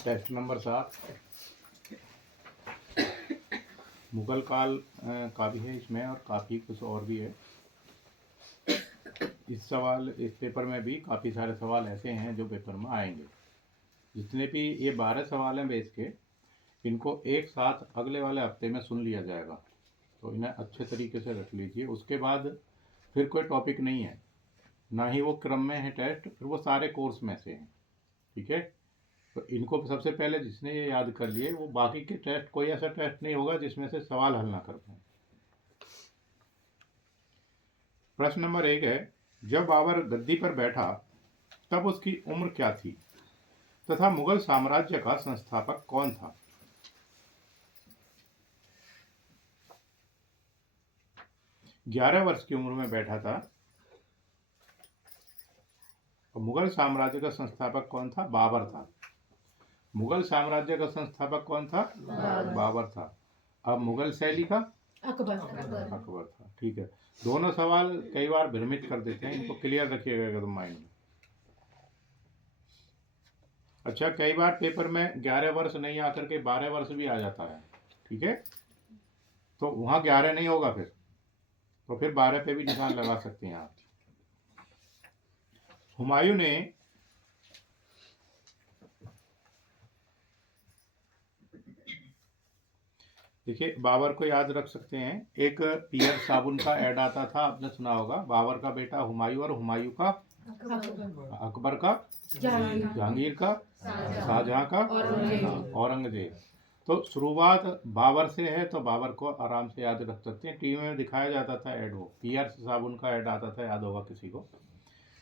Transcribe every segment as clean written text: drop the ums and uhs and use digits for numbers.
Test number 7 Mughal काल का भी है इसमें और काफ़ी कुछ और भी है। इस पेपर में भी काफ़ी सारे सवाल ऐसे हैं जो पेपर में आएंगे। जितने भी ये 12 सवाल हैं बेस के, इनको एक साथ अगले वाले हफ्ते में सुन लिया जाएगा, तो इन्हें अच्छे तरीके से रख लीजिए। उसके बाद फिर कोई टॉपिक नहीं है, ना ही वो क्रम में है टेस्ट, फिर वो सारे कोर्स में से हैं। ठीक है, तो इनको सबसे पहले जिसने ये याद कर लिए, वो बाकी के टेस्ट, कोई ऐसा टेस्ट नहीं होगा जिसमें से सवाल हल ना कर पाए। प्रश्न नंबर 1 है, जब बाबर गद्दी पर बैठा तब उसकी उम्र क्या थी तथा मुगल साम्राज्य का संस्थापक कौन था? ग्यारह वर्ष की उम्र में बैठा था। और मुगल साम्राज्य का संस्थापक कौन था? बाबर था। मुगल साम्राज्य का संस्थापक कौन था? बाबर था। अब मुगल शैली का अकबर था। ठीक है, दोनों सवाल कई बार भ्रमित कर देते हैं, इनको क्लियर रखिएगा एकदम माइंड में। अच्छा, कई बार पेपर में 11 वर्ष नहीं आकर के 12 वर्ष भी आ जाता है। ठीक है, तो वहां 11 नहीं होगा, फिर तो फिर 12 पे भी निशान लगा सकते हैं आप। हुमायूं ने देखिए, बाबर को याद रख सकते हैं। एक पियर साबुन का ऐड आता था, आपने सुना होगा। बाबर का बेटा हुमायूं और हुमायूं का अकबर का, जहांगीर का, शाहजहां का, औरंगजेब। तो शुरुआत बाबर से है, तो बाबर को आराम से याद रख सकते हैं। टीवी में दिखाया जाता था ऐड, वो पियर साबुन का ऐड आता था, याद होगा किसी को,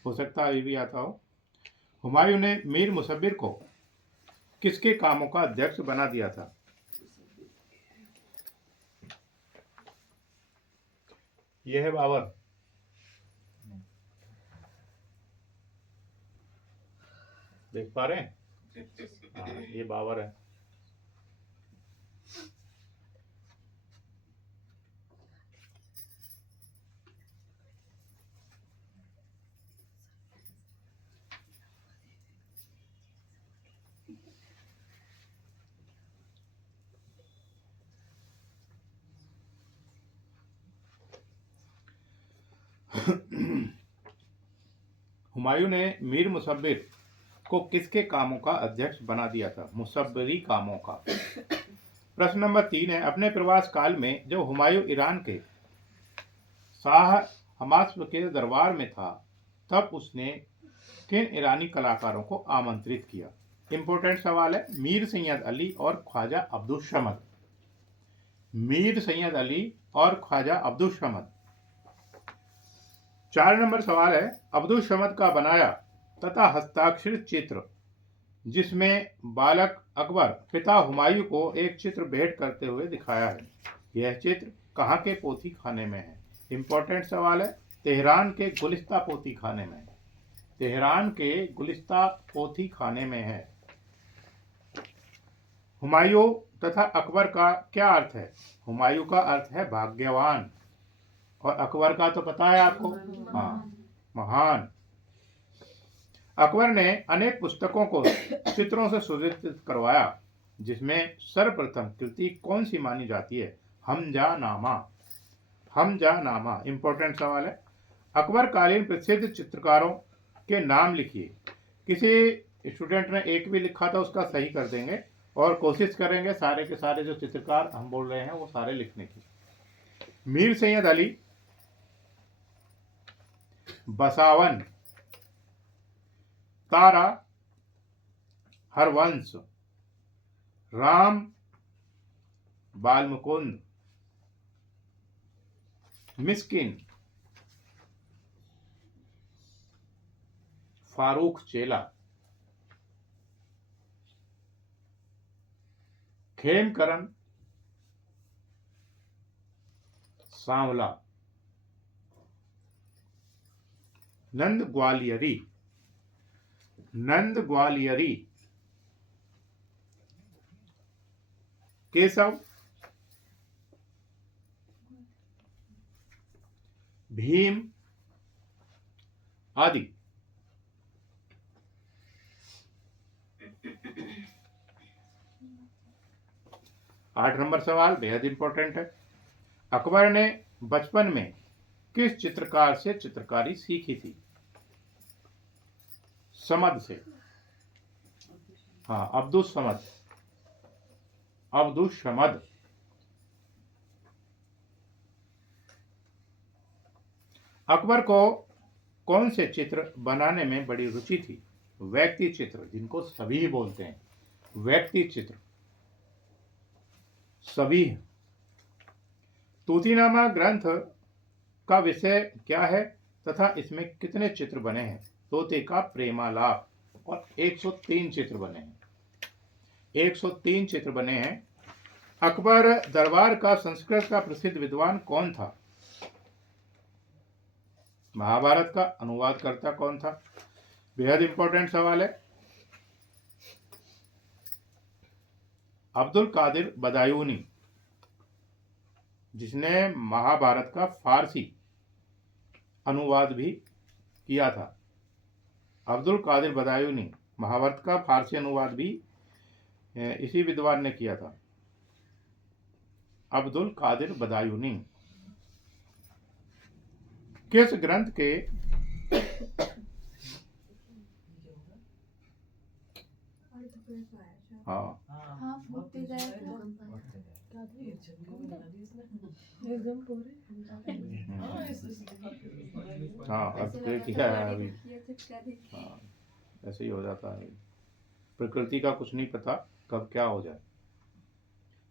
हो सकता है अभी भी आता हो। हुमायूं ने मीर मुसब्बिर को किसके कामों का अध्यक्ष बना दिया था? यह है बाबर। देख पा रहे हैं? हाँ, ये बाबर है। हुमायूं ने मीर मुसब्बिर को किसके कामों का अध्यक्ष बना दिया था? मुसब्बरी कामों का। प्रश्न नंबर 3 है, अपने प्रवास काल में जब हुमायूं ईरान के शाह हमास्प के दरबार में था, तब उसने किन ईरानी कलाकारों को आमंत्रित किया? इंपॉर्टेंट सवाल है। मीर सैयद अली और ख्वाजा अब्दुल समद। मीर सैयद अली और ख्वाजा अब्दुल समद। 4 नंबर सवाल है, अब्दुल समद का बनाया तथा हस्ताक्षरित चित्र जिसमें बालक अकबर पिता हुमायूं को एक चित्र भेंट करते हुए दिखाया है, यह चित्र कहाँ के पोथी खाने में है? इंपॉर्टेंट सवाल है। तेहरान के गुलिस्ता पोथी खाने में। तेहरान के गुलिस्ता पोथी खाने में है। हुमायूं तथा अकबर का क्या अर्थ है? हुमायूं का अर्थ है भाग्यवान, और अकबर का तो पता है आपको, हाँ, महान। अकबर ने अनेक पुस्तकों को चित्रों से सुसज्जित करवाया, जिसमें सर्वप्रथम कृति कौन सी मानी जाती है? हमजानामा। हमजानामा इंपॉर्टेंट सवाल है। अकबर कालीन प्रसिद्ध चित्रकारों के नाम लिखिए। किसी स्टूडेंट ने एक भी लिखा था, उसका सही कर देंगे, और कोशिश करेंगे सारे के सारे जो चित्रकार हम बोल रहे हैं वो सारे लिखने की। मीर सैयद अली, बसावन, तारा, हरवंश, राम, बालमुकुंद, मिस्किन, फारूक चेला, खेमकरन, सांवला, नंद ग्वालियरी। नंद ग्वालियरी, केशव, भीम आदि। 8 नंबर सवाल बेहद इंपॉर्टेंट है। अकबर ने बचपन में किस चित्रकार से चित्रकारी सीखी थी? समद से। हाँ, अब्दुस समद, अब्दुस समद। अकबर को कौन से चित्र बनाने में बड़ी रुचि थी? व्यक्ति चित्र, जिनको सभी बोलते हैं, व्यक्ति चित्र, सभी। तूतीनामा ग्रंथ का विषय क्या है तथा इसमें कितने चित्र बने हैं? तोते का प्रेमालाप, और 103 चित्र बने हैं, 103 चित्र बने हैं। अकबर दरबार का संस्कृत का प्रसिद्ध विद्वान कौन था? महाभारत का अनुवादकर्ता कौन था? बेहद इंपॉर्टेंट सवाल है। अब्दुल कादिर बदायूनी, जिसने महाभारत का फारसी अनुवाद भी किया था। अब्दुल कादिर बदायूनी, महाभारत का फारसी अनुवाद भी इसी विद्वान ने किया था, अब्दुल कादिर बदायूनी। किस ग्रंथ के हाँ हाँ, अर्थक्वेक किया है अभी। हाँ, ऐसे ही हो जाता है। प्रकृति का कुछ नहीं पता कब क्या हो जाए,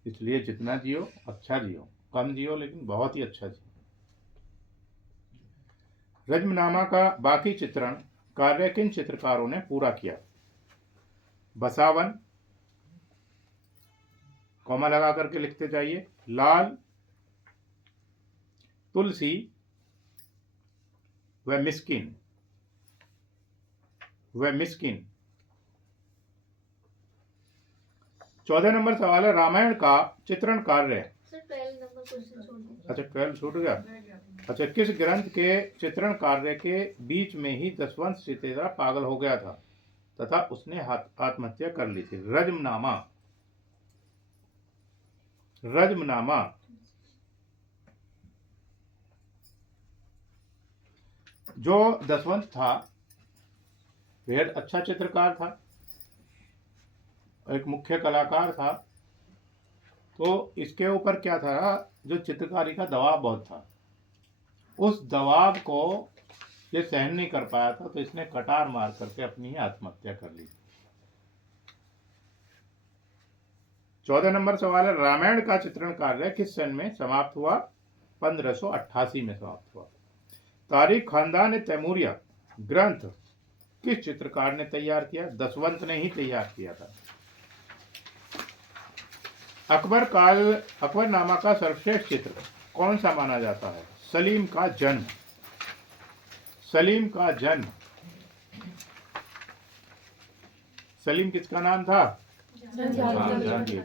इसलिए जितना जियो अच्छा जियो, कम जियो लेकिन बहुत ही अच्छा जियो। रज्मनामा का बाकी चित्रण कार्य किन चित्रकारों ने पूरा किया? बसावन, कॉमा लगा करके लिखते जाइए, लाल, तुलसी व मिस्किन, व मिस्किन। 14 नंबर सवाल है, रामायण का चित्रण कार्य। अच्छा, 12 छूट गया। अच्छा, किस ग्रंथ के चित्रण कार्य के बीच में ही दशवंत सितेरा पागल हो गया था तथा उसने आत्महत्या कर ली थी? रज्मनामा, रज्मनामा। जो दशवंत था बेहद अच्छा चित्रकार था, एक मुख्य कलाकार था, तो इसके ऊपर क्या था, जो चित्रकारी का दबाव बहुत था, उस दबाव को ये सहन नहीं कर पाया था, तो इसने कटार मार करके अपनी ही आत्महत्या कर ली। 14 नंबर सवाल है, रामायण का चित्रण कार्य किस सन में समाप्त हुआ? 1588 में समाप्त हुआ। तारिक खानदान तैमूरिया ग्रंथ किस चित्रकार ने तैयार किया? दशवंत ने ही तैयार किया था। अकबरनामा का सर्वश्रेष्ठ चित्र कौन सा माना जाता है? सलीम का जन्म, सलीम का जन्म। सलीम किसका नाम था? जहांगीर।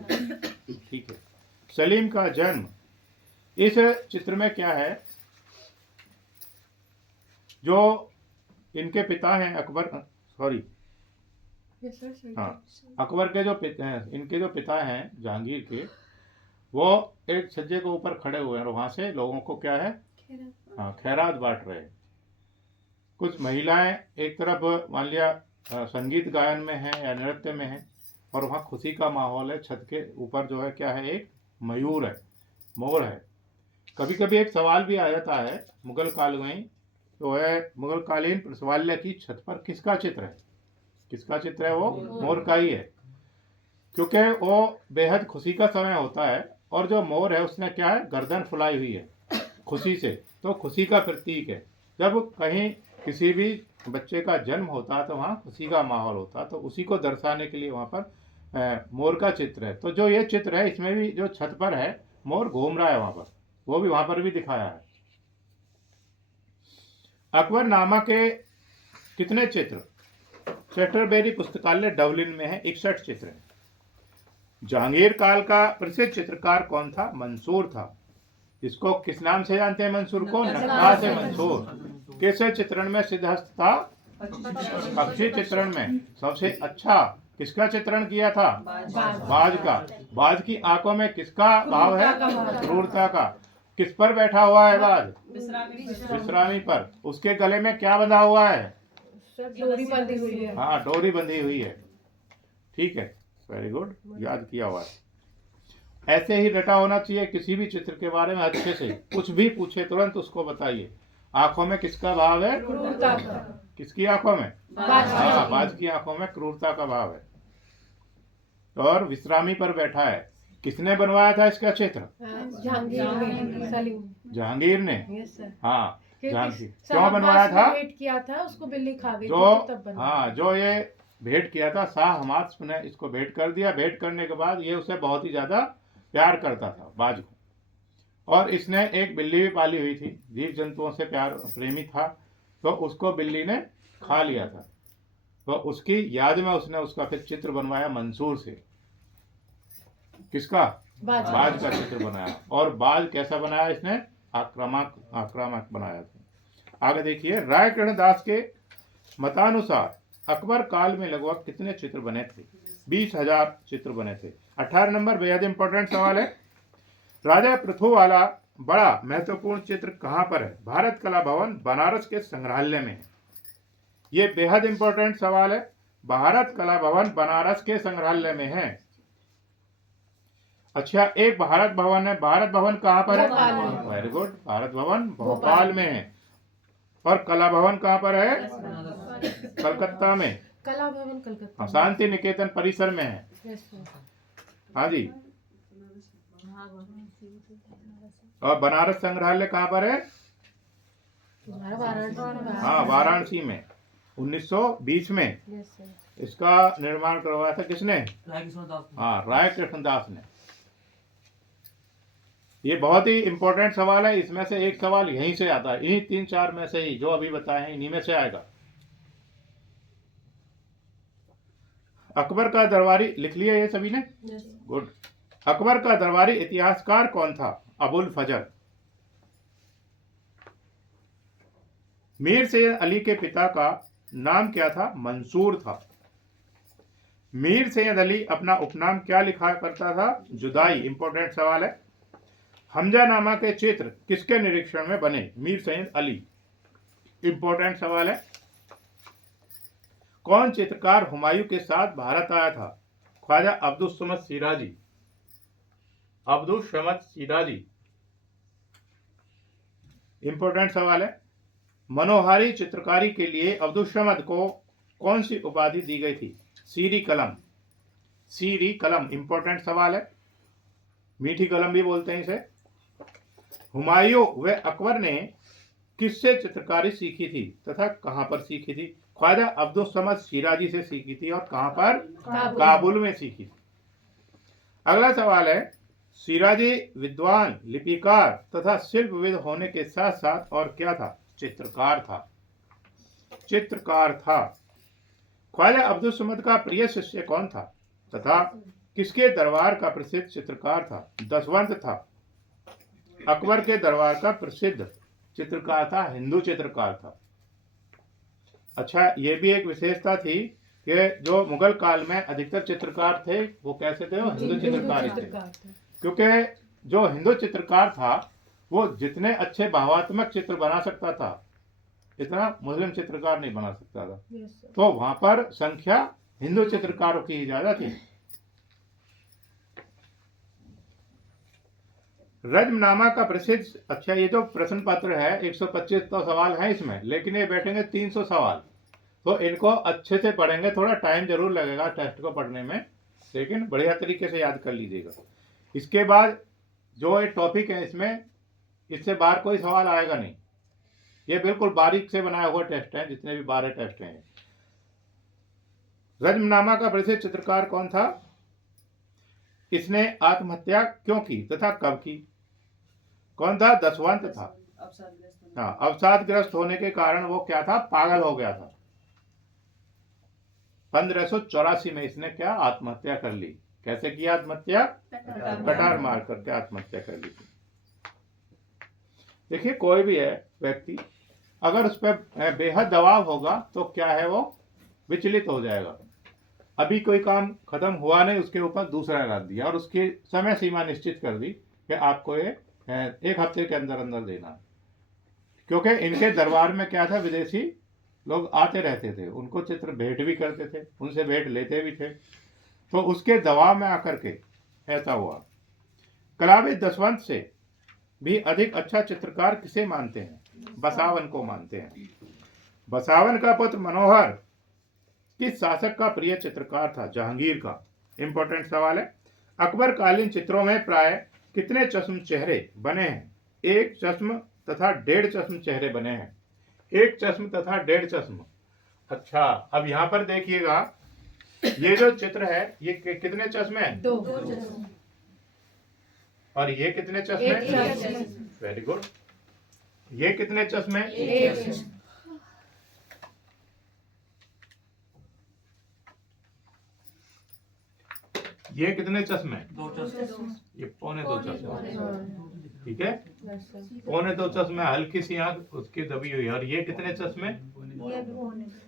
ठीक है, सलीम का जन्म। इस चित्र में क्या है, जो इनके पिता हैं अकबर, सॉरी हाँ, अकबर के जो पिता हैं, इनके जो पिता हैं जहांगीर के, वो एक छज्जे के ऊपर खड़े हुए हैं और वहां से लोगों को क्या है, हाँ, खैरात बांट रहे हैं। कुछ महिलाएं एक तरफ मान लिया संगीत गायन में है या नृत्य में है, और वहाँ खुशी का माहौल है। छत के ऊपर जो है क्या है, एक मयूर है, मोर है। कभी कभी एक सवाल भी आ जाता है मुगल काल में, तो है मुगल कालीन सवाल्य की छत पर किसका चित्र है? किसका चित्र है? वो मोर का ही है, क्योंकि वो बेहद खुशी का समय होता है, और जो मोर है उसने क्या है, गर्दन फुलाई हुई है खुशी से, तो खुशी का प्रतीक है। जब कहीं किसी भी बच्चे का जन्म होता है तो वहाँ खुशी का माहौल होता है, तो उसी को दर्शाने के लिए वहाँ पर मोर का चित्र है। तो जो ये चित्र है, इसमें भी जो छत पर है मोर घूम रहा है वहाँ पर, वो भी वहाँ पर भी दिखाया है। अकबरनामा के कितने चित्र? चेस्टरबेरी पुस्तकालय डबलिन में है, 61 चित्र है। जहांगीर काल का प्रसिद्ध चित्रकार कौन था? मंसूर था। इसको किस नाम से जानते हैं मंसूर को? नक्काश मंसूर। किस चित्रण में सिद्धहस्त था? पक्षी चित्रण में। सबसे अच्छा किसका चित्रण किया था? बाज का। बाज की आंखों में किसका भाव है? क्रूरता का। किस पर बैठा हुआ है बाज? विश्रामी पर। उसके गले में क्या बंधा हुआ है? डोरी बंधी हुई है। हाँ, डोरी बंधी हुई है। ठीक है, वेरी गुड, याद किया हुआ है। ऐसे ही रटा होना चाहिए किसी भी चित्र के बारे में अच्छे से। कुछ भी पूछे तुरंत उसको बताइए। आंखों में किसका भाव है? क्रूरता का। किसकी आंखों में? हाँ, बाज की आंखों में क्रूरता का भाव है। और विश्रामी पर बैठा है। किसने बनवाया था इसका चित्र? जहांगीर ने। Yes sir. हाँ, जहांगीर। क्यों शाहबाज बनवाया ने था? भेंट किया था, उसको बिल्ली खा गई थी, जो तो तब बनवाया। हाँ, जो ये भेंट किया था, शाह हमाद ने इसको भेंट कर दिया। भेंट करने के बाद ये उसे बहुत ही ज्यादा प्यार करता था, बाज को। और इसने एक बिल्ली भी पाली हुई थी, जीव जंतुओं से प्यार प्रेमी था, तो उसको बिल्ली ने खा लिया था। तो उसकी याद में उसने उसका फिर चित्र बनवाया मंसूर से। किसका? बाज का चित्र बनाया। और बाज कैसा बनाया इसने? आक्रामक बनाया था। आगे देखिए, राय कृष्णदास के मतानुसार अकबर काल में लगभग कितने चित्र बने थे? 20,000 चित्र बने थे। 18 नंबर बेहद इंपॉर्टेंट सवाल है। राजा पृथु वाला बड़ा महत्वपूर्ण चित्र कहां पर है? भारत कला भवन बनारस के संग्रहालय में है। ये बेहद इंपॉर्टेंट सवाल है। भारत कला भवन बनारस के संग्रहालय में है। अच्छा, एक भारत भवन है। भारत भवन कहाँ पर है? वेरी गुड, भारत भवन भोपाल में है। और कला भवन कहाँ पर है? कलकत्ता में। कला भवन कलकत्ता। शांति निकेतन परिसर में है। हाँ जी। और बनारस संग्रहालय कहाँ पर है? हाँ, वाराणसी में। 1920 में इसका निर्माण करवाया था। किसने? हाँ, राय कृष्णदास ने। ये बहुत ही इंपॉर्टेंट सवाल है। इसमें से एक सवाल यहीं से आता है, इन्हीं 3-4 में से ही जो अभी बताए हैं, इन्हीं में से आएगा। अकबर का दरबारी, लिख लिया ये सभी ने? गुड। अकबर का दरबारी इतिहासकार कौन था? अबुल फजल। मीर सैयद अली के पिता का नाम क्या था? मंसूर था। मीर सैयद अली अपना उपनाम क्या लिखा करता था? जुदाई। इंपॉर्टेंट सवाल है। हमजा नामा के चित्र किसके निरीक्षण में बने? मीर सैयद अली। इंपॉर्टेंट सवाल है। कौन चित्रकार हुमायूं के साथ भारत आया था? ख्वाजा अब्दुल समद सिराजी। अब्दुल समद सिराजी। इंपॉर्टेंट सवाल है। मनोहारी चित्रकारी के लिए अब्दुल समद को कौन सी उपाधि दी गई थी? सीरी कलम। सीरी कलम। इंपॉर्टेंट सवाल है। मीठी कलम भी बोलते हैं इसे। हुमायूं व अकबर ने किससे चित्रकारी सीखी थी तथा कहां पर सीखी थी? ख्वाजा अब्दुल समद सिराजी से सीखी थी। और कहां पर? काबुल में सीखी थी। अगला सवाल है, सिराजी विद्वान, लिपिकार तथा शिल्पविद होने के साथ साथ और क्या था? चित्रकार था। चित्रकार था। ख्वाजा अब्दुल समद का प्रिय शिष्य कौन था तथा किसके दरबार का प्रसिद्ध चित्रकार था? दसवंत था। अकबर के दरबार का प्रसिद्ध चित्रकार था, हिंदू चित्रकार था। अच्छा, ये भी एक विशेषता थी कि जो मुगल काल में अधिकतर चित्रकार थे वो कैसे थे? वो हिंदू चित्रकार थे। क्योंकि जो हिंदू चित्रकार था वो जितने अच्छे भावात्मक चित्र बना सकता था, इतना मुस्लिम चित्रकार नहीं बना सकता था। तो वहां पर संख्या हिंदू चित्रकारों की ही ज्यादा थी। रज्मनामा का प्रसिद्ध, अच्छा ये जो प्रश्न पत्र है 125 तो सवाल है इसमें, लेकिन ये बैठेंगे 300 सवाल, तो इनको अच्छे से पढ़ेंगे। थोड़ा टाइम जरूर लगेगा टेस्ट को पढ़ने में, लेकिन बढ़िया तरीके से याद कर लीजिएगा। इसके बाद जो ये टॉपिक है इसमें, इससे बाहर कोई सवाल आएगा नहीं। ये बिल्कुल बारीक से बनाया हुआ टेस्ट है, जितने भी 12 टेस्ट हैं। रज्मनामा का प्रसिद्ध चित्रकार कौन था? इसने आत्महत्या क्यों की तथा कब की? कौन था? दसवंत था। हाँ, अवसादग्रस्त होने के कारण वो क्या था? पागल हो गया था। 1584 में इसने क्या? आत्महत्या कर ली। कैसे किया आत्महत्या? कटार मार करके आत्महत्या कर ली थी। देखिए, कोई भी है व्यक्ति, अगर उस पर बेहद दबाव होगा तो क्या है? वो विचलित हो जाएगा। अभी कोई काम खत्म हुआ नहीं, उसके ऊपर दूसरा रख दिया और उसकी समय सीमा निश्चित कर दी कि आपको ये 1 हफ्ते के अंदर अंदर देना है। क्योंकि इनके दरबार में क्या था, विदेशी लोग आते रहते थे, उनको चित्र भेंट भी करते थे, उनसे भेंट लेते भी थे, तो उसके दबाव में आकर के ऐसा हुआ। कलाविद दशवंत से भी अधिक अच्छा चित्रकार किसे मानते हैं? बसावन को मानते हैं। बसावन का पुत्र मनोहर किस शासक का प्रिय चित्रकार था? जहांगीर का। इंपॉर्टेंट सवाल है। अकबर कालीन चित्रों में प्राय कितने चश्म चेहरे बने हैं? 1 चश्म तथा 1.5 चश्म चेहरे बने हैं। 1 चश्म तथा 1.5 चश्म। अच्छा, अब यहाँ पर देखिएगा, ये जो चित्र है ये कितने चश्मे हैं? 2 और ये कितने चश्मे एक हैं? चश्मे। Very good. ये कितने चश्मे हैं? 1 चश्मा। ये कितने चश्मे हैं? 2 चश्मे। ये 2.25 चश्मे। हाँ, ठीक है, बस सर। 2.25 चश्मे, हल्की सी आंख उसकी दबी हुई है। और ये कितने चश्मे?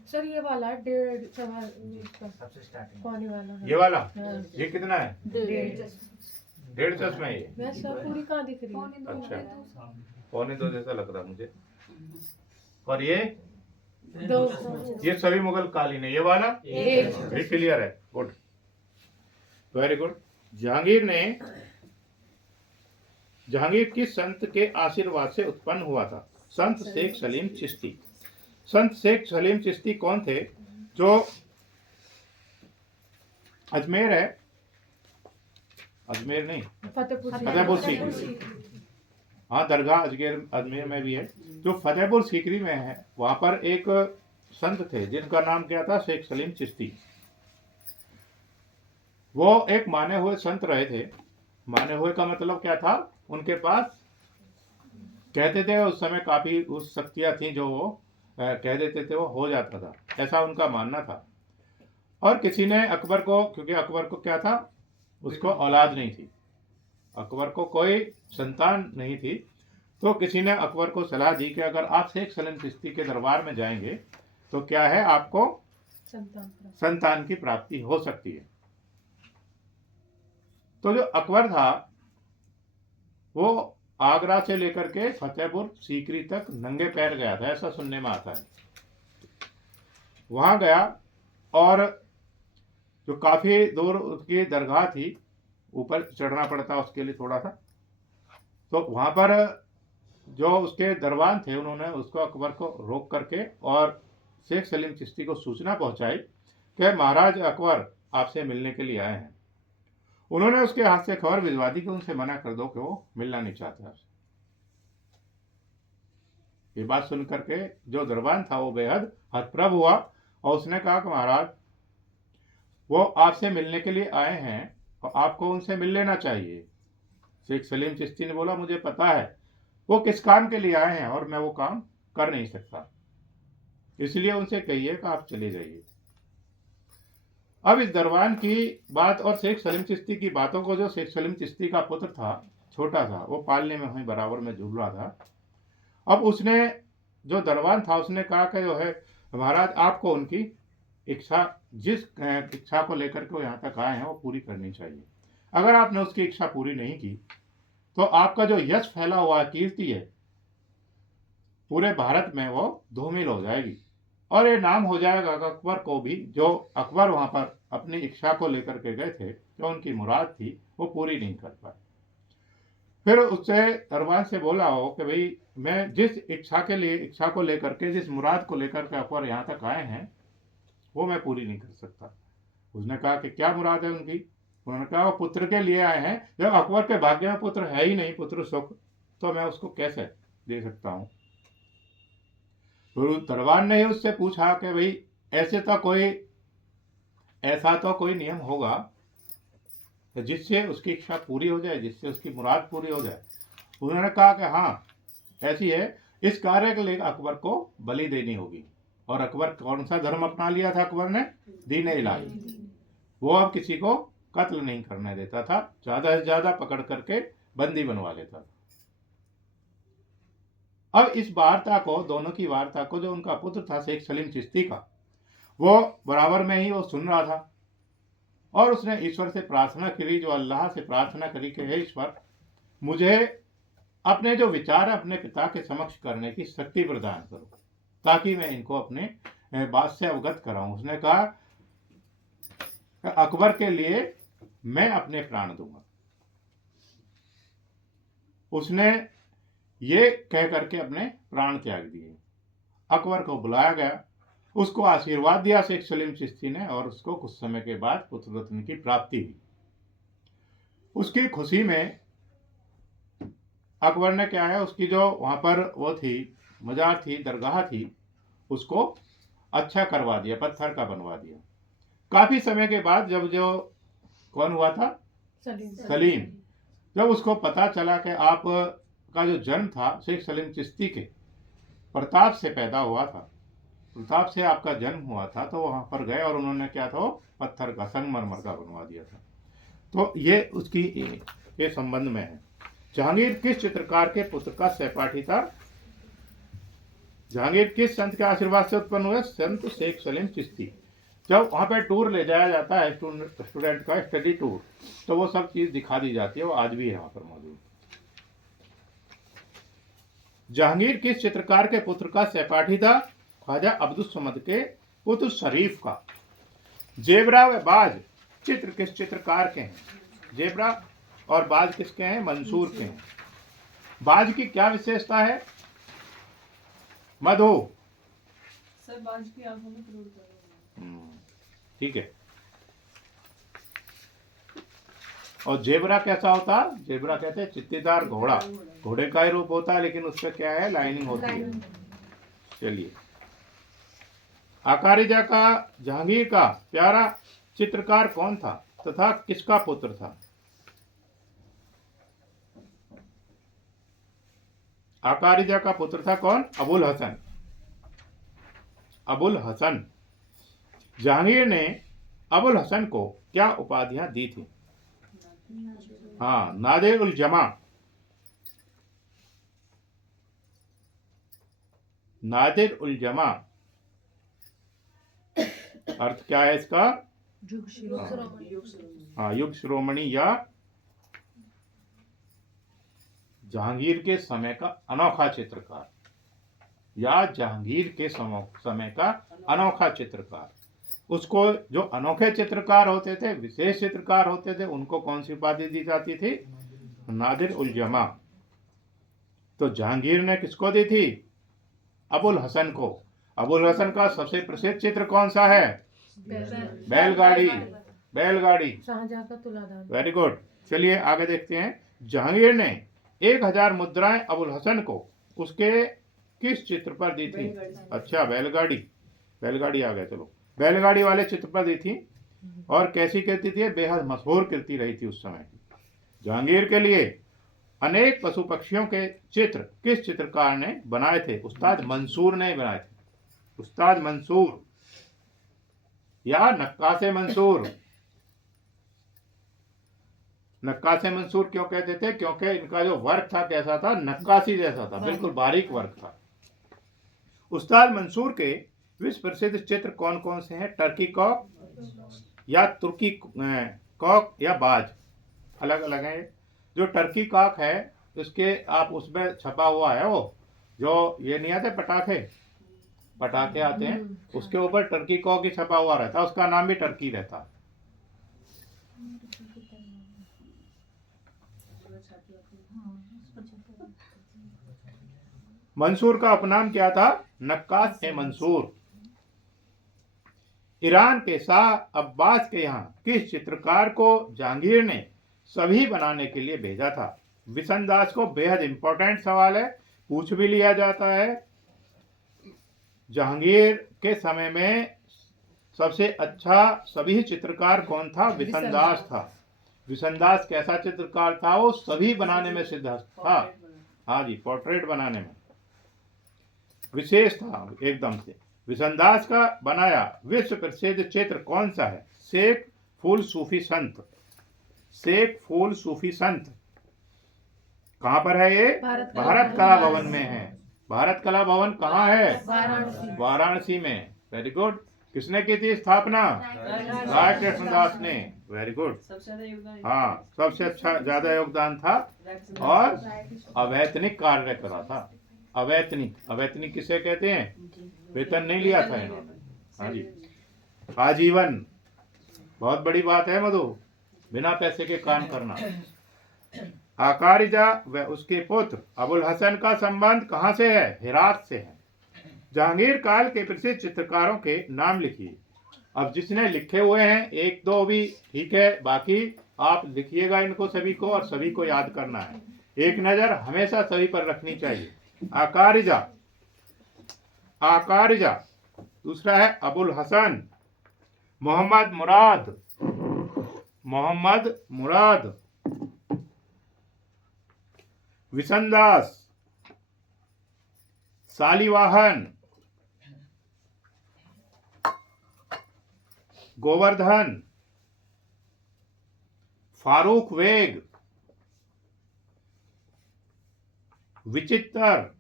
सर ये वाला 1.5 सवा इसका सबसे स्टार्टिंग पौने वाला है। ये वाला हाँ, ये कितना है? 1.5 चश्मे है ये। बस सर पूरी कहाँ दिख रही है? अच्छा, 2.25 जैसा लग रहा मुझे। और ये 2 ये सभी मुगल कालीन है। ये वाला 1 भी क्लियर है। Good, very good. जहांगीर किस संत के आशीर्वाद से उत्पन्न हुआ था? संत शेख सलीम चिश्ती। संत शेख सलीम चिश्ती कौन थे? जो अजमेर है, अजमेर नहीं, फतेहपुर सीकरी। हाँ, दरगाह अजमेर में भी है। जो फतेहपुर सीकरी में है वहां पर एक संत थे जिनका नाम क्या था? शेख सलीम चिश्ती। वो एक माने हुए संत रहे थे। माने हुए का मतलब क्या था? उनके पास कहते थे उस समय काफी उस शक्तियां थी जो वो कह देते थे वो हो जाता था, ऐसा उनका मानना था। और किसी ने अकबर को, क्योंकि अकबर को क्या था, उसको औलाद नहीं थी, अकबर को कोई संतान नहीं थी, तो किसी ने अकबर को सलाह दी कि अगर आप शेख सलीम चिश्ती के दरबार में जाएंगे तो क्या है, आपको संतान की प्राप्ति हो सकती है। तो जो अकबर था वो आगरा से लेकर के फतेहपुर सीकरी तक नंगे पैर गया था, ऐसा सुनने में आता है। वहां गया और जो काफी दूर उसकी दरगाह थी, ऊपर चढ़ना पड़ता उसके लिए थोड़ा सा, तो वहां पर जो उसके दरबान थे उन्होंने उसको, अकबर को रोक करके और शेख सलीम चिश्ती को सूचना पहुंचाई कि महाराज अकबर आपसे मिलने के लिए आए हैं। उन्होंने उसके हाथ से खबर भिजवा दी कि उनसे मना कर दो कि वो मिलना नहीं चाहते आपसे। ये बात सुन करके जो दरबान था वो बेहद हतप्रभ हुआ और उसने कहा कि महाराज वो आपसे मिलने के लिए आए हैं और आपको उनसे मिल लेना चाहिए। शेख सलीम चिश्ती ने बोला मुझे पता है वो किस काम के लिए आए हैं और मैं वो काम कर नहीं सकता, इसलिए उनसे कहिए कि आप चले जाइए। अब इस दरबान की बात और शेख सलीम चिश्ती की बातों को, जो शेख सलीम चिश्ती का पुत्र था, छोटा था, वो पालने में वहीं बराबर में झूल रहा था। अब उसने, जो दरबान था, उसने कहा कि जो है महाराज आपको उनकी इच्छा, जिस इच्छा को लेकर के वो यहाँ तक आए हैं वो पूरी करनी चाहिए। अगर आपने उसकी इच्छा पूरी नहीं की तो आपका जो यश फैला हुआ कीर्ति है पूरे भारत में वो धूमिल हो जाएगी और ये नाम हो जाएगा अकबर को भी, जो अकबर वहां पर अपनी इच्छा को लेकर के गए थे, जो उनकी मुराद थी वो पूरी नहीं कर पाए। फिर उससे दरबान से बोला हो कि भाई मैं जिस इच्छा के लिए, इच्छा को लेकर के, जिस मुराद को लेकर के अकबर यहाँ तक आए हैं वो मैं पूरी नहीं कर सकता। उसने कहा कि क्या मुराद है उनकी? उन्होंने कहा वो पुत्र के लिए आए हैं। जब अकबर के भाग्य में पुत्र है ही नहीं, पुत्र सुख, तो मैं उसको कैसे दे सकता हूँ? तो दरबान ने ही उससे पूछा कि भाई ऐसा तो कोई नियम होगा जिससे उसकी इच्छा पूरी हो जाए, जिससे उसकी मुराद पूरी हो जाए। उन्होंने कहा कि हाँ ऐसी है, इस कार्य के लिए अकबर को बलि देनी होगी। और अकबर कौन सा धर्म अपना लिया था अकबर ने? दीन इलाही। वो अब किसी को कत्ल नहीं करने देता था, ज्यादा से ज्यादा पकड़ करके बंदी बनवा लेता था। अब इस वार्ता को, दोनों की वार्ता को, जो उनका पुत्र था शेख सलीम चिश्ती का, वो बराबर में ही वो सुन रहा था। और उसने ईश्वर से प्रार्थना करी, जो अल्लाह से प्रार्थना करी कि हे ईश्वर, मुझे अपने जो विचार है अपने पिता के समक्ष करने की शक्ति प्रदान करो, ताकि मैं इनको अपने बात से अवगत कराऊं। उसने कहा अकबर के लिए मैं अपने प्राण दूंगा। उसने ये कह करके अपने प्राण त्याग दिए। अकबर को बुलाया गया, उसको आशीर्वाद दिया शेख सलीम चिश्ती ने, और उसको कुछ समय के बाद पुत्र रत्न की प्राप्ति हुई। उसकी खुशी में अकबर ने क्या है, उसकी जो वहां पर वो थी मजार थी, दरगाह थी, उसको अच्छा करवा दिया, पत्थर का बनवा दिया। काफी समय के बाद जब जो कौन हुआ था, सलीम, जब उसको पता चला कि आप का जो जन्म था शेख सलीम चिश्ती के प्रताप से पैदा हुआ था, प्रताप से आपका जन्म हुआ था, तो वहां पर गए और उन्होंने क्या था, पत्थर का संगमरमर का बनवा दिया था। तो ये उसकी ये संबंध में है। जहांगीर किस चित्रकार के पुत्र का सहपाठी था? जहांगीर किस संत के आशीर्वाद से उत्पन्न हुए? संत शेख सलीम चिश्ती। जब वहां पर टूर ले जाया जाता है स्टूडेंट का स्टडी टूर, तो वो सब चीज दिखा दी जाती है, वो आज भी है वहां पर मौजूद। जहांगीर किस चित्रकार के पुत्र का सहपाठी था? ख्वाजा अब्दुल समद के पुत्र शरीफ का। जेबरा व बाज चित्र किस चित्रकार के हैं? जेबरा और बाज किसके हैं? मंसूर के हैं। बाज की क्या विशेषता है? मधु सर बाज की आंखों में क्रोध करो। ठीक है। और जेबरा कैसा होता? जेबरा कहते हैं चित्तीदार घोड़ा, घोड़े का ही रूप होता है, लेकिन उसपे क्या है, लाइनिंग होती है। चलिए, आकारिजा का जहांगीर का प्यारा चित्रकार कौन था तथा किसका पुत्र था? आकारिजा का पुत्र था कौन? अबुल हसन। अबुल हसन। जहांगीर ने अबुल हसन को क्या उपाधियां दी थी? हाँ, नादिर उल जमा। नादिर उल जमा अर्थ क्या है इसका? हाँ, युग शिरोमणि या जहांगीर के समय का अनोखा चित्रकार, या जहांगीर के समय का अनोखा चित्रकार। उसको जो अनोखे चित्रकार होते थे, विशेष चित्रकार होते थे, उनको कौन सी उपाधि दी जाती थी? नादिर उल जमा। तो जहांगीर ने किसको दी थी? अबुल हसन को। अबुल हसन का सबसे प्रसिद्ध चित्र कौन सा है? बैलगाड़ी। बैलगाड़ी, शाहजहां का तुलादार। Very good. चलिए आगे देखते हैं। जहांगीर ने 1000 मुद्राएं अबुल हसन को उसके किस चित्र पर दी थी? अच्छा, बैलगाड़ी। बैलगाड़ी आ गया। चलो, बैलगाड़ी वाले चित्र पर दी थी। और कैसी कृति थी? बेहद मशहूर कृति रही थी उस समय की। जहांगीर के लिए अनेक पशु पक्षियों के चित्र किस चित्रकार ने बनाए थे? उस्ताद मंसूर ने बनाए थे। उस्ताद मंसूर या नक्काशे मंसूर। नक्काशे मंसूर क्यों कहते थे? क्योंकि इनका जो वर्क था कैसा था? नक्काशी जैसा था, बिल्कुल बारीक वर्क था। उस्ताद मंसूर के विश्व प्रसिद्ध चित्र कौन कौन से हैं? टर्की कॉक या तुर्की कॉक या बाज, अलग अलग है। जो टर्की कॉक है उसके आप उसमें छपा हुआ है, वो जो ये नहीं आते पटाखे, पटाखे आते हैं, उसके ऊपर टर्की कॉक ही छपा हुआ रहता है, उसका नाम भी टर्की रहता। मंसूर का उपनाम क्या था? नक्काश ए मंसूर। ईरान के शाह अब्बास के यहाँ किस चित्रकार को जहांगीर ने सभी बनाने के लिए भेजा था? विसनदास को। बेहद इंपॉर्टेंट सवाल है, पूछ भी लिया जाता है। जहांगीर के समय में सबसे अच्छा सभी चित्रकार कौन था? विसनदास था। विसनदास कैसा चित्रकार था? वो सभी बनाने में सिद्ध था। हाँ जी, पोर्ट्रेट बनाने में विशेष था एकदम से। विसनदास का बनाया विश्व प्रसिद्ध चित्र कौन सा है? शेख फूल सूफी संत। शेख फूल सूफी संत कहाँ पर है ये? भारत कला भवन में है। भारत कला भवन कहाँ है? वाराणसी। वाराणसी में। Very good. किसने की थी स्थापना? राय कृष्णदास ने। Very good. सबसे ज्यादा योगदान हाँ, सबसे अच्छा ज्यादा योगदान था और अवैतनिक कार्य करा था। अवैतनिक, अवैतनिक किसे कहते हैं? वेतन नहीं लिया था इन्होंने। हाँ जी, आजीवन, बहुत बड़ी बात है मधु, बिना पैसे के काम करना। आकारिजा व उसके पुत्र अबुल हसन का संबंध कहाँ से है? हेरात से है। जहांगीर काल के प्रसिद्ध चित्रकारों के नाम लिखिए। अब जिसने लिखे हुए हैं एक दो भी ठीक है, बाकी आप लिखिएगा इनको सभी को, और सभी को याद करना है। एक नजर हमेशा सभी पर रखनी चाहिए। आकारिजा, आकारिजा। दूसरा है अबुल हसन, मोहम्मद मुराद, मोहम्मद मुराद, विसनदास, सालीवाहन, गोवर्धन, फारूक वेग, विचित्र,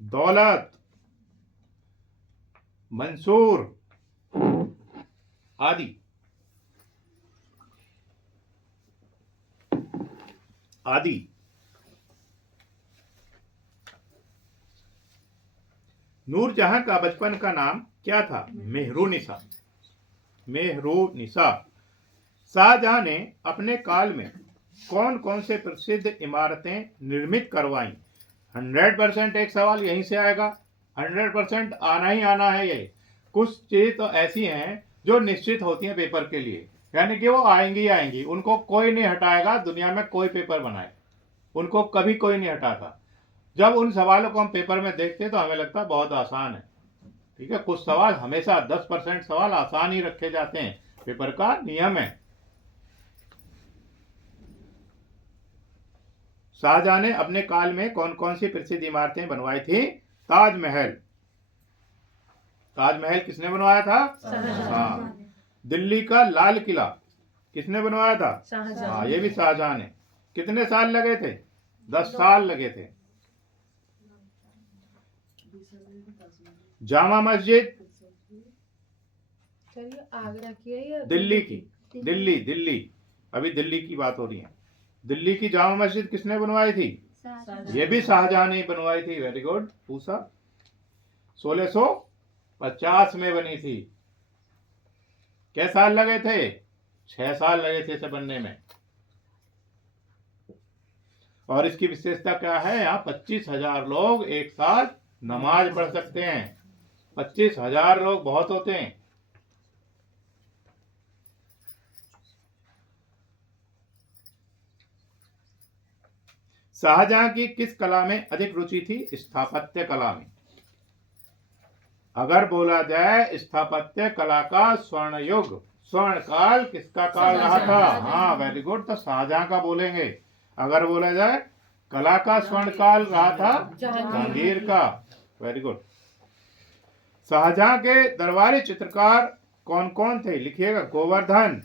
दौलत, मंसूर आदि आदि। नूरजहां का बचपन का नाम क्या था? मेहरुनिसा, मेहरुनिसा। शाहजहां ने अपने काल में कौन कौन से प्रसिद्ध इमारतें निर्मित करवाई? 100% एक सवाल यहीं से आएगा, 100% आना ही आना है ये। कुछ चीज तो ऐसी हैं जो निश्चित होती हैं पेपर के लिए, यानी कि वो आएंगी ही आएंगी, उनको कोई नहीं हटाएगा। दुनिया में कोई पेपर बनाए, उनको कभी कोई नहीं हटाता। जब उन सवालों को हम पेपर में देखते हैं तो हमें लगता है बहुत आसान है, ठीक है। कुछ सवाल हमेशा 10% सवाल आसान ही रखे जाते हैं, पेपर का नियम है। शाहजहां ने अपने काल में कौन कौन सी प्रसिद्ध इमारतें बनवाई थी? ताजमहल, ताजमहल किसने बनवाया था? हाँ। दिल्ली का लाल किला किसने बनवाया था? हाँ, ये भी शाहजहां ने। कितने साल लगे थे? 10 साल लगे थे। जामा मस्जिद चलिए आगरा की है या दिल्ली की? दिल्ली, दिल्ली, अभी दिल्ली की बात हो रही है। दिल्ली की जामा मस्जिद किसने बनवाई थी? ये भी शाहजहां ने बनवाई थी। वेरी गुड पूछा। 1650 में बनी थी। क्या साल लगे थे? 6 साल लगे थे इसे बनने में। और इसकी विशेषता क्या है? यहाँ 25,000 लोग एक साथ नमाज पढ़ सकते हैं। 25,000 लोग बहुत होते हैं। शाहजहां की किस कला में अधिक रुचि थी? स्थापत्य कला में। अगर बोला जाए स्थापत्य कला का स्वर्ण युग, स्वर्ण काल किसका काल रहा था? हाँ, वेरी गुड, तो शाहजहां का बोलेंगे। अगर बोला जाए कला का स्वर्ण काल रहा था जहांगीर का। Very good. शाहजहां के दरबारी चित्रकार कौन कौन थे? लिखिएगा। गोवर्धन,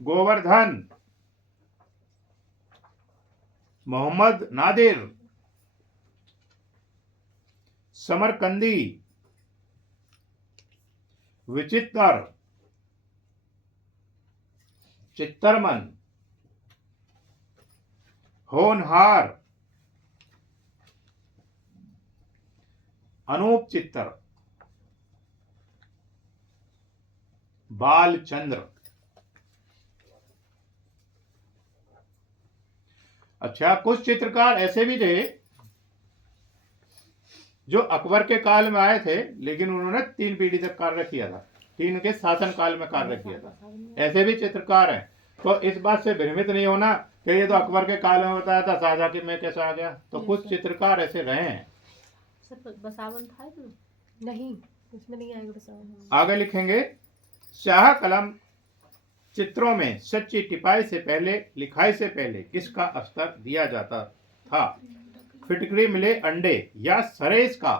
गोवर्धन, मोहम्मद नादिर, समरकंदी, विचित्र, चित्तरमन, होनहार, अनूप चित्तर, बालचंद्र। अच्छा, कुछ चित्रकार ऐसे भी थे जो अकबर के काल में आए थे, लेकिन उन्होंने 3 पीढ़ी तक कार्य किया था, 3 के शासन काल में कार्य किया था। ऐसे भी चित्रकार हैं। तो इस बात से भ्रमित नहीं होना कि ये तो अकबर के काल में बताया था, शाहजहां के में कैसे आ गया। तो कुछ चित्रकार ऐसे रहे हैं। सर बसावन था इसमें? नहीं, इसमें नहीं आएगा बसावन। आगे लिखेंगे। शाह कलम चित्रों में सच्ची टिपाई से पहले, लिखाई से पहले किसका अस्तर दिया जाता था? फिटकरी मिले अंडे या सरेस का?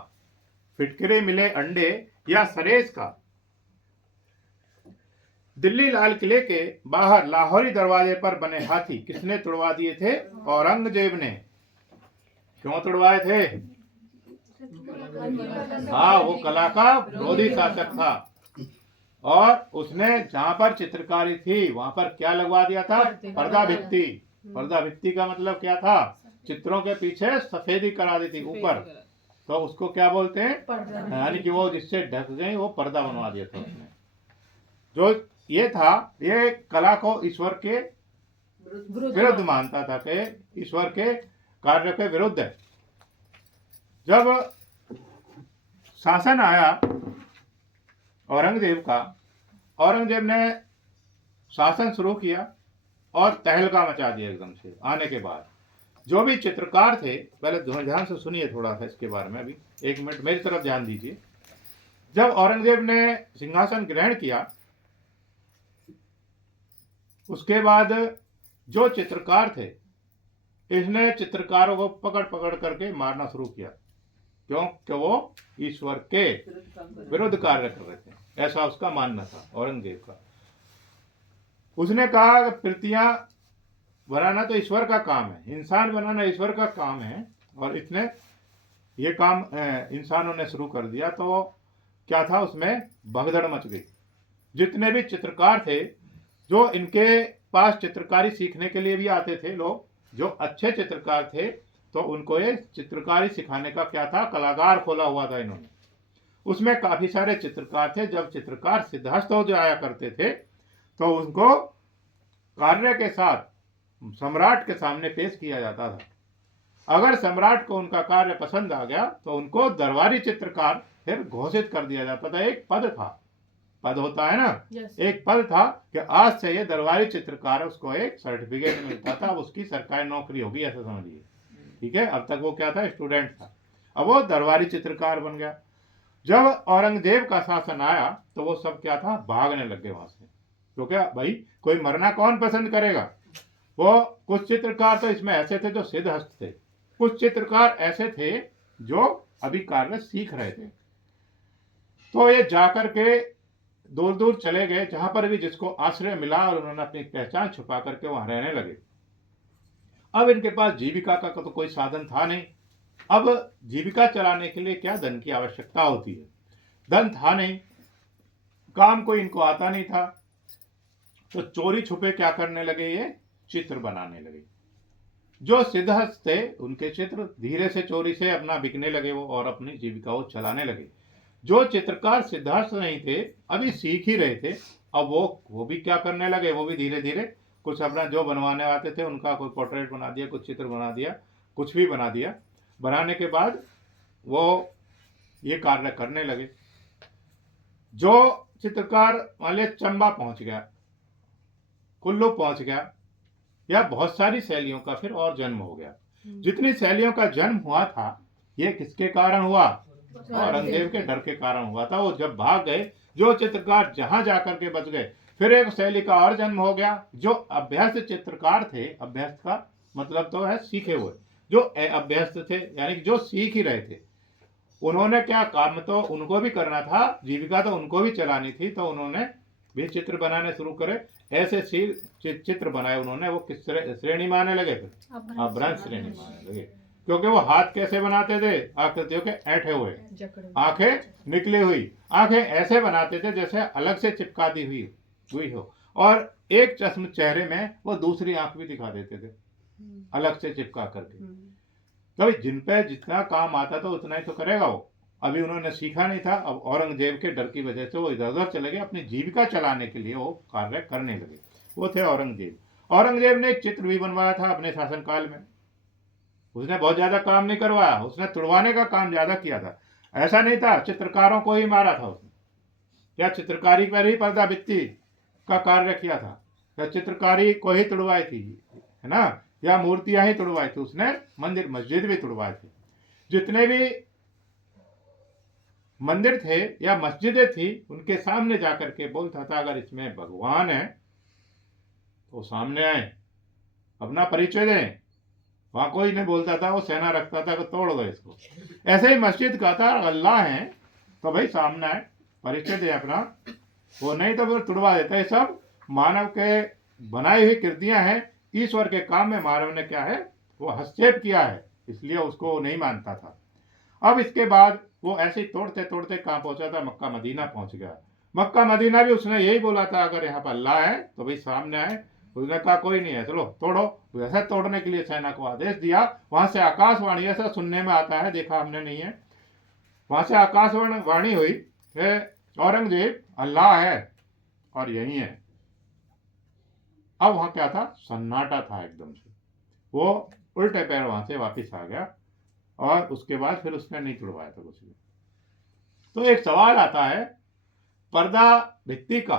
फिटकरी मिले अंडे या सरेस का? दिल्ली लाल किले के बाहर लाहौरी दरवाजे पर बने हाथी किसने तुड़वा दिए थे? औरंगजेब ने। क्यों तुड़वाए थे? हाँ, वो कला का विरोधी शासक था। और उसने जहां पर चित्रकारी थी वहां पर क्या लगवा दिया था? पर्दा भित्ति। पर्दा भित्ति का मतलब क्या था? चित्रों के पीछे सफेदी करा दी थी ऊपर, तो उसको क्या बोलते हैं? यानी कि वो जिससे ढक गई वो पर्दा बनवा दिया था उसने। जो ये था, ये कला को ईश्वर के विरुद्ध मानता था कि ईश्वर के कार्य के विरुद्ध है। जब शासन आया औरंगजेब का, औरंगजेब ने शासन शुरू किया और तहलका मचा दिया एकदम से। आने के बाद जो भी चित्रकार थे, पहले ध्यान से सुनिए थोड़ा सा इसके बारे में, अभी 1 मिनट मेरी तरफ ध्यान दीजिए। जब औरंगजेब ने सिंहासन ग्रहण किया, उसके बाद जो चित्रकार थे, इसने चित्रकारों को पकड़ पकड़ करके मारना शुरू किया। क्यों? कि वो ईश्वर के विरुद्ध कार्य कर रहे थे, ऐसा उसका मानना था औरंगजेब का। उसने कहा कि प्रतियां बनाना तो ईश्वर का काम है, इंसान बनाना ईश्वर का काम है, और इसने ये काम इंसानों ने शुरू कर दिया। तो क्या था, उसमें भगदड़ मच गई। जितने भी चित्रकार थे, जो इनके पास चित्रकारी सीखने के लिए भी आते थे लोग, जो अच्छे चित्रकार थे, तो उनको ये चित्रकारी सिखाने का क्या था, कलागार खोला हुआ था इन्होंने। उसमें काफी सारे चित्रकार थे। जब चित्रकार सिद्धहस्त हो जाया करते थे तो उनको कार्य के साथ सम्राट के सामने पेश किया जाता था। अगर सम्राट को उनका कार्य पसंद आ गया तो उनको दरबारी चित्रकार फिर घोषित कर दिया जाता था। एक पद था, पद होता है ना, एक पद था कि आज से ये दरबारी चित्रकार है, उसको एक सर्टिफिकेट मिलता था, उसकी सरकारी नौकरी होगी, ऐसा समझिए। ठीक है, अब तक वो क्या था, स्टूडेंट था, अब वो दरबारी चित्रकार बन गया। जब औरंगजेब का शासन आया तो वो सब क्या था, भागने लग गए वहां से। तो क्या भाई, कोई मरना कौन पसंद करेगा। वो कुछ चित्रकार तो इसमें ऐसे थे जो सिद्धहस्त थे, कुछ चित्रकार ऐसे थे जो अभी कार्य सीख रहे थे। तो ये जाकर के दूर दूर चले गए, जहां पर भी जिसको आश्रय मिला, और उन्होंने अपनी पहचान छुपा करके वहां रहने लगे। अब इनके पास जीविका का तो कोई साधन था नहीं। अब जीविका चलाने के लिए क्या, धन की आवश्यकता होती है। धन था नहीं, काम कोई इनको आता नहीं था, तो चोरी छुपे क्या करने लगे, ये चित्र बनाने लगे। जो सिद्धहस्त थे उनके चित्र धीरे से चोरी से अपना बिकने लगे वो, और अपनी जीविका वो चलाने लगे। जो चित्रकार सिद्धहस्त नहीं थे, अभी सीख ही रहे थे, अब वो भी क्या करने लगे, वो भी धीरे धीरे कुछ अपना जो बनवाने आते थे उनका कोई पोर्ट्रेट बना दिया, कुछ चित्र बना दिया, कुछ भी बना दिया। बनाने के बाद वो ये कार्य करने लगे। जो चित्रकार वाले चंबा पहुंच गया, कुल्लू पहुंच गया, या बहुत सारी शैलियों का फिर और जन्म हो गया। जितनी शैलियों का जन्म हुआ था, ये किसके कारण हुआ, औरंगजेब के डर के कारण हुआ था। वो जब भाग गए, जो चित्रकार जहां जाकर के बच गए, फिर एक शैली का और जन्म हो गया। जो अभ्यस्त चित्रकार थे, अभ्यस्त का मतलब तो है सीखे हुए, जो अभ्यस्त थे यानी कि जो सीख ही रहे थे, उन्होंने क्या, काम तो उनको भी करना था, जीविका तो उनको भी चलानी थी, तो उन्होंने भी चित्र बनाने शुरू करे। ऐसे चित्र बनाए उन्होंने। वो किस श्रेणी में आने लगे, फिर अपभ्रंश श्रेणी में आने लगे। क्योंकि वो हाथ कैसे बनाते थे, आकृतियों के ऐंठे हुए, आंखें निकली हुई, आंखें ऐसे बनाते थे जैसे अलग से चिपका दी हुई हो, और एक चश्म चेहरे में वो दूसरी आंख भी दिखा देते थे अलग से चिपका करके। तो जिन पे जितना काम आता था उतना ही तो करेगा वो। अभी उन्होंने सीखा नहीं था। अब औरंगजेब के डर की वजह से वो इधर उधर चले गए, अपनी जीविका चलाने के लिए वो कार्य करने लगे। वो थे औरंगजेब। औरंगजेब ने एक चित्र भी बनवाया था अपने शासनकाल में। उसने बहुत ज्यादा काम नहीं करवाया, उसने तुड़वाने का काम ज्यादा किया था। ऐसा नहीं था चित्रकारों को ही मारा था उसने, या चित्रकारी पर ही पर्दा भित्ति का कार्य किया था, या चित्रकारी को ही तुड़वाई थी, है ना, या मूर्तियां ही तुड़वाई थी। उसने मंदिर मस्जिद भी तुड़वाए थे। जितने भी मंदिर थे या मस्जिदें थी, उनके सामने जाकर के बोलता था अगर इसमें भगवान है तो सामने आए, अपना परिचय दें। वहां कोई नहीं बोलता था, वो सेना रखता था कि तोड़ दो इसको। ऐसे ही मस्जिद का था, अल्लाह है तो भाई सामने आए, परिचय दे अपना, वो नहीं तो फिर तुड़वा देता है। सब मानव के बनाई हुई कृतियां हैं, ईश्वर के काम में मानव ने क्या है, वो हस्तक्षेप किया है, इसलिए उसको नहीं मानता था। अब इसके बाद वो ऐसे ही तोड़ते तोड़ते कहाँ पहुंचा था, मक्का मदीना पहुंच गया। मक्का मदीना भी उसने यही बोला था, अगर यहाँ पर अल्लाह है तो भाई सामने आए। उसने कहा कोई नहीं है, चलो तोड़ो। वैसे तोड़ने के लिए सेना को आदेश दिया। वहां से आकाशवाणी, ऐसा सुनने में आता है, देखा हमने नहीं है, वहां से आकाशवाणी हुई, औरंगजेब अल्लाह है और यही है। अब वहां क्या था, सन्नाटा था एकदम से। वो उल्टे पैर वहां से वापिस आ गया और उसके बाद फिर उसने नहीं तुड़वाया था कुछ भी। तो एक सवाल आता है, पर्दा भित्ति का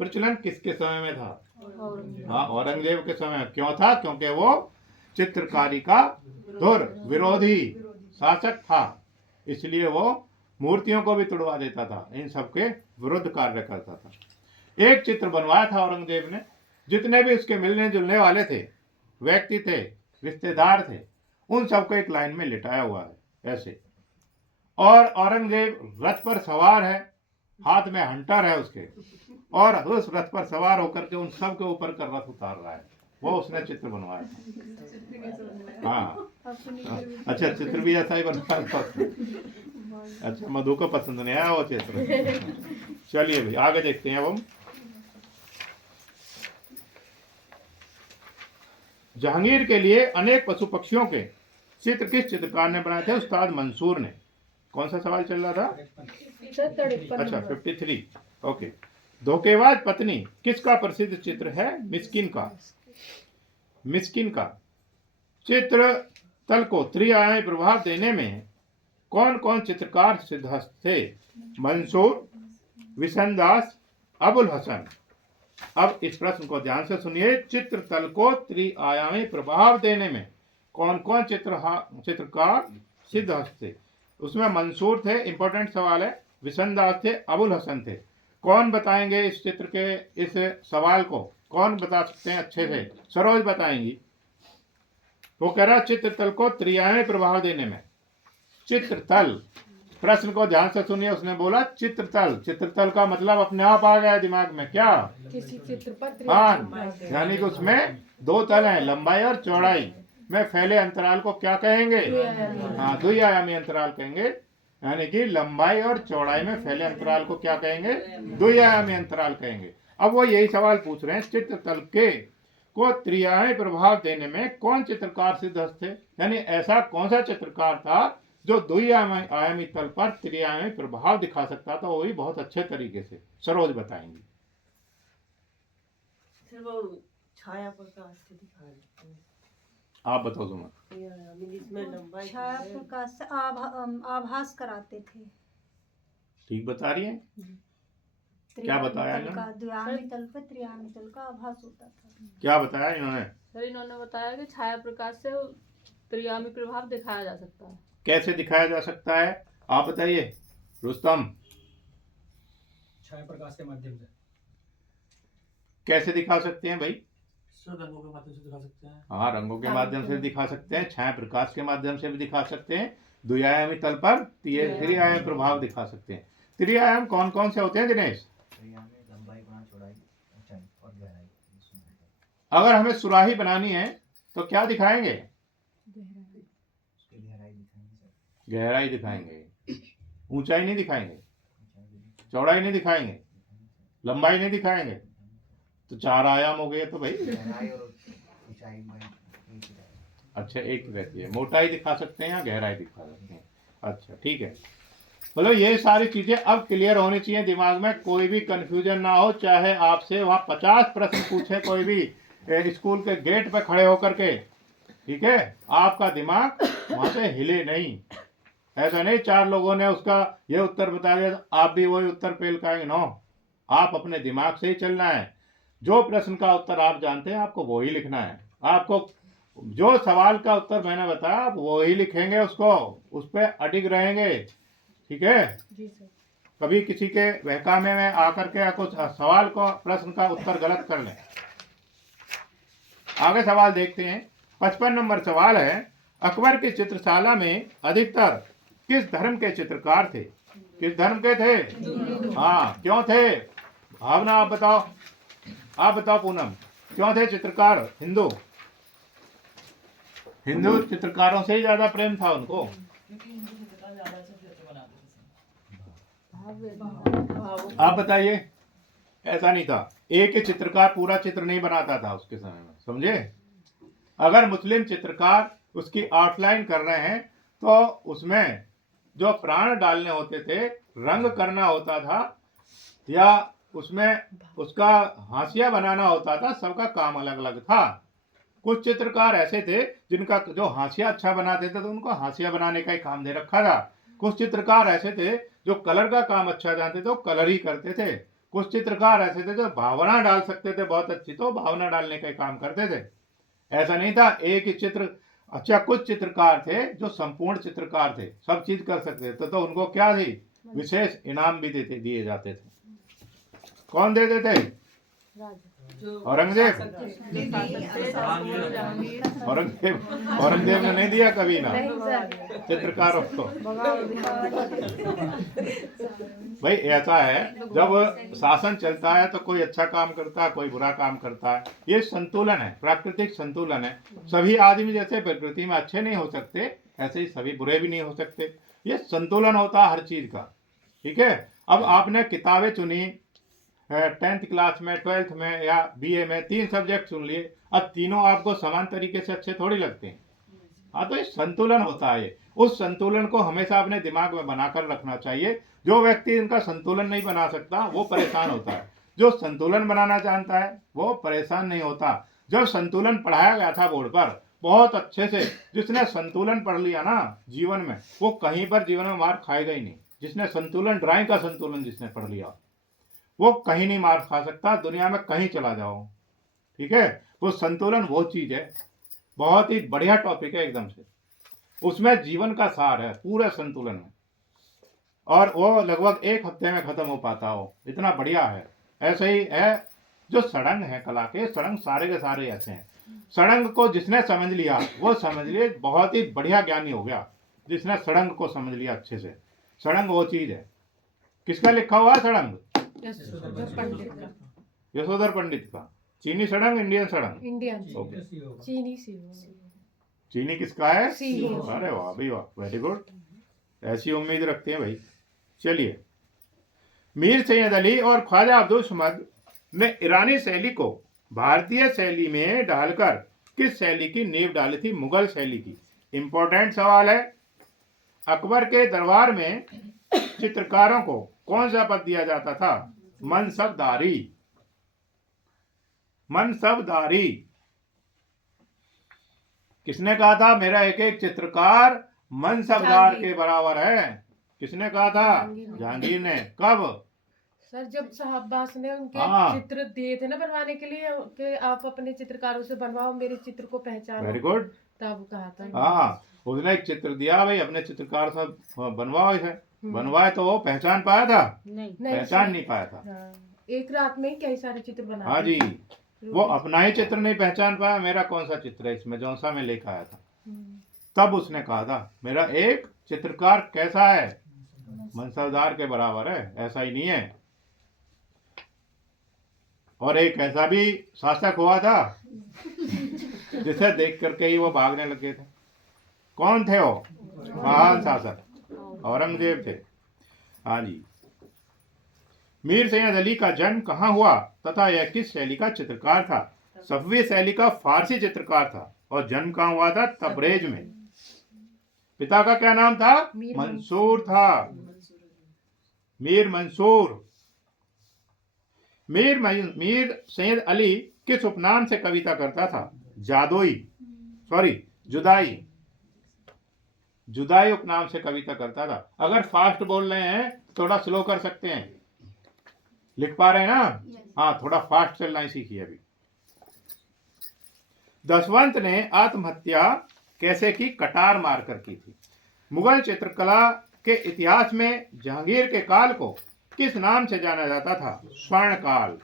प्रचलन किसके समय में था? हाँ, औरंगजेब के समय में। क्यों था? क्योंकि वो चित्रकारी का धुर विरोधी शासक था, इसलिए वो मूर्तियों को भी तुड़वा देता था, इन सबके विरुद्ध कार्य करता था। एक चित्र बनवाया था औरंगजेब ने, जितने भी उसके मिलने जुलने वाले थे, व्यक्ति थे, रिश्तेदार थे, उन सबको एक लाइन में लिटाया हुआ है ऐसे। और औरंगजेब रथ पर सवार है, हाथ में हंटर है उसके, और उस रथ पर सवार होकर के उन सब के ऊपर कर रथ उतार रहा है। वो उसने चित्र बनवाया था। हाँ, अच्छा, चित्र भी ऐसा ही बनवाया था उसने। अच्छा, मधु को पसंद नहीं आया वो चित्र। चलिए भाई आगे देखते हैं। अब हम जहांगीर के लिए अनेक पशु पक्षियों के चित्र किस चित्रकार ने बनाए थे? उस्ताद मंसूर ने। कौन सा सवाल चल रहा था? अच्छा, 53। ओके। धोखेबाज पत्नी किसका प्रसिद्ध चित्र है? मिस्किन का। मिस्किन का चित्र तल को त्रिआयामी प्रभाव देने में कौन कौन चित्रकार सिद्धहस्त थे? मंसूर, विशनदास, अबुल हसन। अब इस प्रश्न को ध्यान से सुनिए। चित्र तल को त्रिआयामी प्रभाव देने में कौन कौन चित्रकार सिद्धहस्त थे? उसमें मंसूर थे, इंपॉर्टेंट सवाल है, विशनदास थे, अबुल हसन थे। कौन बताएंगे इस चित्र के इस सवाल को? कौन बता सकते हैं अच्छे से? सरोज बताएंगी। वो कह रहा चित्र तल को त्रिआयामी प्रभाव देने में। चित्र तल, प्रश्न को ध्यान से सुनिए। उसने बोला चित्रतल। चित्रतल का मतलब अपने आप आ गया दिमाग में, क्या? किसी चित्र पर हाँ, यानी कि उसमें दो तल हैं, लंबाई और चौड़ाई में फैले अंतराल को क्या कहेंगे? हाँ, द्विआयामी अंतराल कहेंगे। यानी कि लंबाई और चौड़ाई में फैले अंतराल को क्या कहेंगे? द्विआयामी अंतराल कहेंगे। अब वो यही सवाल पूछ रहे हैं, चित्र तल के को त्रिआयामी प्रभाव देने में कौन चित्रकार सिद्धहस्त थे? यानी ऐसा कौन सा चित्रकार था जो द्विआयामी तल पर त्रिआयामी प्रभाव दिखा सकता था, वो भी बहुत अच्छे तरीके से। सरोज बताएंगी। सिर्फ वो छाया प्रकाश से दिखा देते हैं। आप बताओ सुमन। इसमें लंबाई छाया प्रकाश से आभास कराते थे। ठीक बता रही है? क्या बताया इन्होंने? द्विआयामी तल पर त्रिआयामी तल का आभास होता था। क्या बताया इन्होंने? सर इन्होंने बताया कि छाया प्रकाश से त्रिआयामी प्रभाव दिखाया जा सकता है। कैसे दिखाया जा सकता है? आप बताइए रुस्तम। छाया प्रकाश के माध्यम से। कैसे दिखा सकते हैं भाई? रंगों के माध्यम से दिखा सकते हैं। हाँ, रंगों के माध्यम से दिखा सकते हैं, छाया प्रकाश के माध्यम से भी दिखा सकते हैं, द्विआयामी तल पर त्रिआयामी प्रभाव दिखा सकते हैं। त्रिआयाम कौन कौन से होते हैं दिनेश? लंबाई, गुणा चौड़ाई, ऊंचाई और गहराई। अगर हमें सुराही बनानी है तो क्या दिखाएंगे? गहराई दिखाएंगे, ऊंचाई नहीं दिखाएंगे, चौड़ाई नहीं दिखाएंगे, लंबाई नहीं दिखाएंगे। तो चार आयाम हो गए तो भाई। अच्छा, एक रहती है। मोटाई दिखा सकते हैं या गहराई दिखा सकते हैं? अच्छा, ठीक है। मतलब ये सारी चीजें अब क्लियर होनी चाहिए दिमाग में, कोई भी कंफ्यूजन ना हो। चाहे आपसे वहाँ 50 प्रश्न पूछे कोई भी स्कूल के गेट पे खड़े होकर के, ठीक है, आपका दिमाग वहां से हिले नहीं। ऐसा नहीं 4 लोगों ने उसका ये उत्तर बता दिया तो आप भी वही उत्तर पेल पाएंगे। नो, आप अपने दिमाग से ही चलना है। जो प्रश्न का उत्तर आप जानते हैं आपको वो ही लिखना है। आपको जो सवाल का उत्तर मैंने बताया आप वो ही लिखेंगे, उसको उस पर अडिग रहेंगे, ठीक है? जी सर। कभी किसी के बहकामे में आकर के कुछ सवाल को प्रश्न का उत्तर गलत कर लें। आगे सवाल देखते हैं। 55 नंबर सवाल है, अकबर की चित्रशाला में अधिकतर किस धर्म के चित्रकार थे? किस धर्म के थे? हाँ, क्यों थे? भावना आप बताओ। आप बताओ पूनम, क्यों थे चित्रकार हिंदू? हिंदू चित्रकारों से ही ज्यादा प्रेम था उनको। वाला ज्यादा अच्छा चित्र बनाते थे आप बताइए, ऐसा नहीं था। एक ही चित्रकार पूरा चित्र नहीं बनाता था उसके समय में, समझे। अगर मुस्लिम चित्रकार उसकी आउटलाइन कर रहे हैं तो उसमें जो प्राण डालने होते थे, रंग करना होता था, या उसमें उसका हाशिया बनाना होता था, सबका काम अलग अलग था। कुछ चित्रकार ऐसे थे जिनका जो हाशिया अच्छा बनाते थे तो उनको हाशिया बनाने का ही काम दे रखा था। कुछ चित्रकार ऐसे थे जो कलर का काम अच्छा जानते थे, वो कलर ही करते थे। कुछ चित्रकार ऐसे थे जो भावना डाल सकते थे बहुत अच्छी, तो भावना डालने का ही काम करते थे। ऐसा नहीं था एक ही चित्र। अच्छा, कुछ चित्रकार थे जो संपूर्ण चित्रकार थे, सब चीज कर सकते थे, तो उनको क्या थी, विशेष इनाम भी देते दिए जाते थे। कौन देते थे? औरंगजेब। औरंगजेब ने नहीं दिया कभी ना चित्रकारों को। भाई ऐसा है, जब शासन चलता है तो कोई अच्छा काम करता है, कोई बुरा काम करता है। ये संतुलन है, प्राकृतिक संतुलन है। सभी आदमी जैसे प्रकृति में अच्छे नहीं हो सकते, ऐसे ही सभी बुरे भी नहीं हो सकते। ये संतुलन होता है हर चीज का, ठीक है। अब आपने किताबें चुनी 10th क्लास में, 12th में या BA में, 3 सब्जेक्ट चुन लिए, अब तीनों आपको समान तरीके से अच्छे थोड़ी लगते हैं। हाँ, तो ये संतुलन होता है। उस संतुलन को हमेशा अपने दिमाग में बनाकर रखना चाहिए। जो व्यक्ति इनका संतुलन नहीं बना सकता वो परेशान होता है, जो संतुलन बनाना जानता है वो परेशान नहीं होता। जब संतुलन पढ़ाया गया था बोर्ड पर बहुत अच्छे से, जिसने संतुलन पढ़ लिया ना जीवन में, वो कहीं पर जीवन में मार खाएगा ही नहीं। जिसने संतुलन, ड्राइंग का संतुलन जिसने पढ़ लिया, वो कहीं नहीं मार खा सकता, दुनिया में कहीं चला जाओ, ठीक है। वो संतुलन वो चीज है, बहुत ही बढ़िया टॉपिक है एकदम से। उसमें जीवन का सार है पूरे संतुलन में, और वो लगभग 1 हफ्ते में खत्म हो पाता हो, इतना बढ़िया है। ऐसे ही है जो सड़ंग है कला के, सड़ंग सारे के सारे ऐसे हैं। सड़ंग को जिसने समझ लिया वो समझ लिए बहुत ही बढ़िया ज्ञानी हो गया, जिसने सड़ंग को समझ लिया अच्छे से। सड़ंग वो चीज है। किसका लिखा हुआ है सड़ंग? यशोधर पंडित का। चीनी सड़ंग, इंडियन सड़ंग? इंडियन। ओके। चीनी सी। चीनी किसका है? सी। अरे वाह भाई वाह, वेरी गुड। ऐसी उम्मीद रखते हैं भाई। चलिए, मीर सैयद अली और ख्वाजा अब्दुल समद ने ईरानी शैली को भारतीय शैली में ढालकर किस शैली की नींव डाली थी? मुगल शैली की। इंपॉर्टेंट सवाल है। अकबर के दरबार में चित्रकारों को कौन सा पद दिया जाता था? मनसबदारी। मनसबदारी। किसने कहा था मेरा एक एक चित्रकार मनसबदार के बराबर है? किसने कहा था? जहांगीर ने। कब? सर जब शाहबाज ने उनके हाँ। चित्र दिए थे ना बनवाने के लिए कि आप अपने चित्रकारों से बनवाओ, मेरे चित्र को पहचानो, वेरी गुड। तब कहा था। हाँ, उसने एक चित्र दिया, भाई अपने चित्रकार से बनवाओ इसे। बनवाए तो वो पहचान पाया था? नहीं, पहचान नहीं पाया था। हाँ, एक रात में ही कई सारे चित्र बना हाँ जी, वो अपना ही चित्र नहीं पहचान पाया, मेरा कौन सा चित्र है इसमें जो सा मैं लेकर आया था। तब उसने कहा था मेरा एक चित्रकार कैसा है? मनसबदार के बराबर है, ऐसा ही नहीं है। और एक ऐसा भी शासक हुआ था जिसे देख करके ही वो भागने लगे थे। कौन थे वो? महान शासक औरंगजेब थे। हाँ जी। मीर सैयद अली का जन्म कहाँ हुआ तथा यह किस शैली का चित्रकार था? सफवी शैली का फारसी चित्रकार था। और जन्म कहाँ हुआ था? तबरेज में। पिता का क्या नाम था? मंसूर था। मीर मंसूर। मीर सैयद अली किस उपनाम से कविता करता था? जुदाई। जुदाई उपनाम से कविता करता था। अगर फास्ट बोल रहे हैं थोड़ा स्लो कर सकते हैं। लिख पा रहे हैं ना? हाँ, थोड़ा फास्ट चलना ही सीखिए अभी। दशवंत ने आत्महत्या कैसे की? कटार मारकर की थी। मुगल चित्रकला के इतिहास में जहांगीर के काल को किस नाम से जाना जाता था? स्वर्ण काल।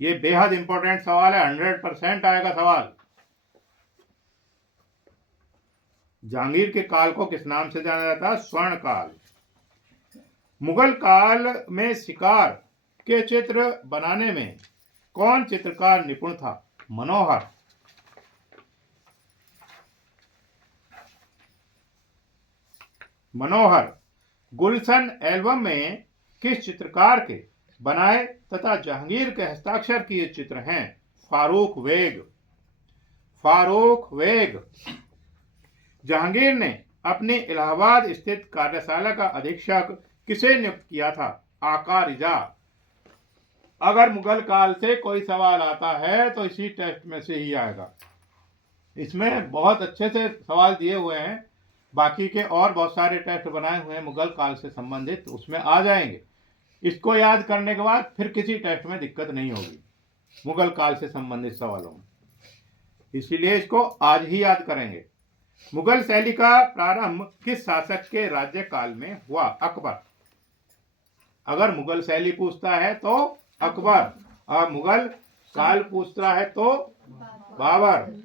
ये बेहद इंपॉर्टेंट सवाल है, 100% आएगा सवाल। जहांगीर के काल को किस नाम से जाना जाता है? स्वर्ण काल। मुगल काल में शिकार के चित्र बनाने में कौन चित्रकार निपुण था? मनोहर। मनोहर गुलशन एल्बम में किस चित्रकार के बनाए तथा जहांगीर के हस्ताक्षर किए चित्र हैं? फारूक वेग। फारूक वेग। जहांगीर ने अपनी इलाहाबाद स्थित कार्यशाला का अधीक्षक किसे नियुक्त किया था? आका रिजा। अगर मुगल काल से कोई सवाल आता है तो इसी टेस्ट में से ही आएगा। इसमें बहुत अच्छे से सवाल दिए हुए हैं, बाकी के और बहुत सारे टेस्ट बनाए हुए हैं मुगल काल से संबंधित, उसमें आ जाएंगे। इसको याद करने के बाद फिर किसी टेस्ट में दिक्कत नहीं होगी मुगल काल से संबंधित सवालों में, इसीलिए इसको आज ही याद करेंगे। मुगल शैली का प्रारंभ किस शासक के राज्यकाल में हुआ? अकबर। अगर मुगल शैली पूछता है तो अकबर, और मुगल काल पूछता है तो बाबर।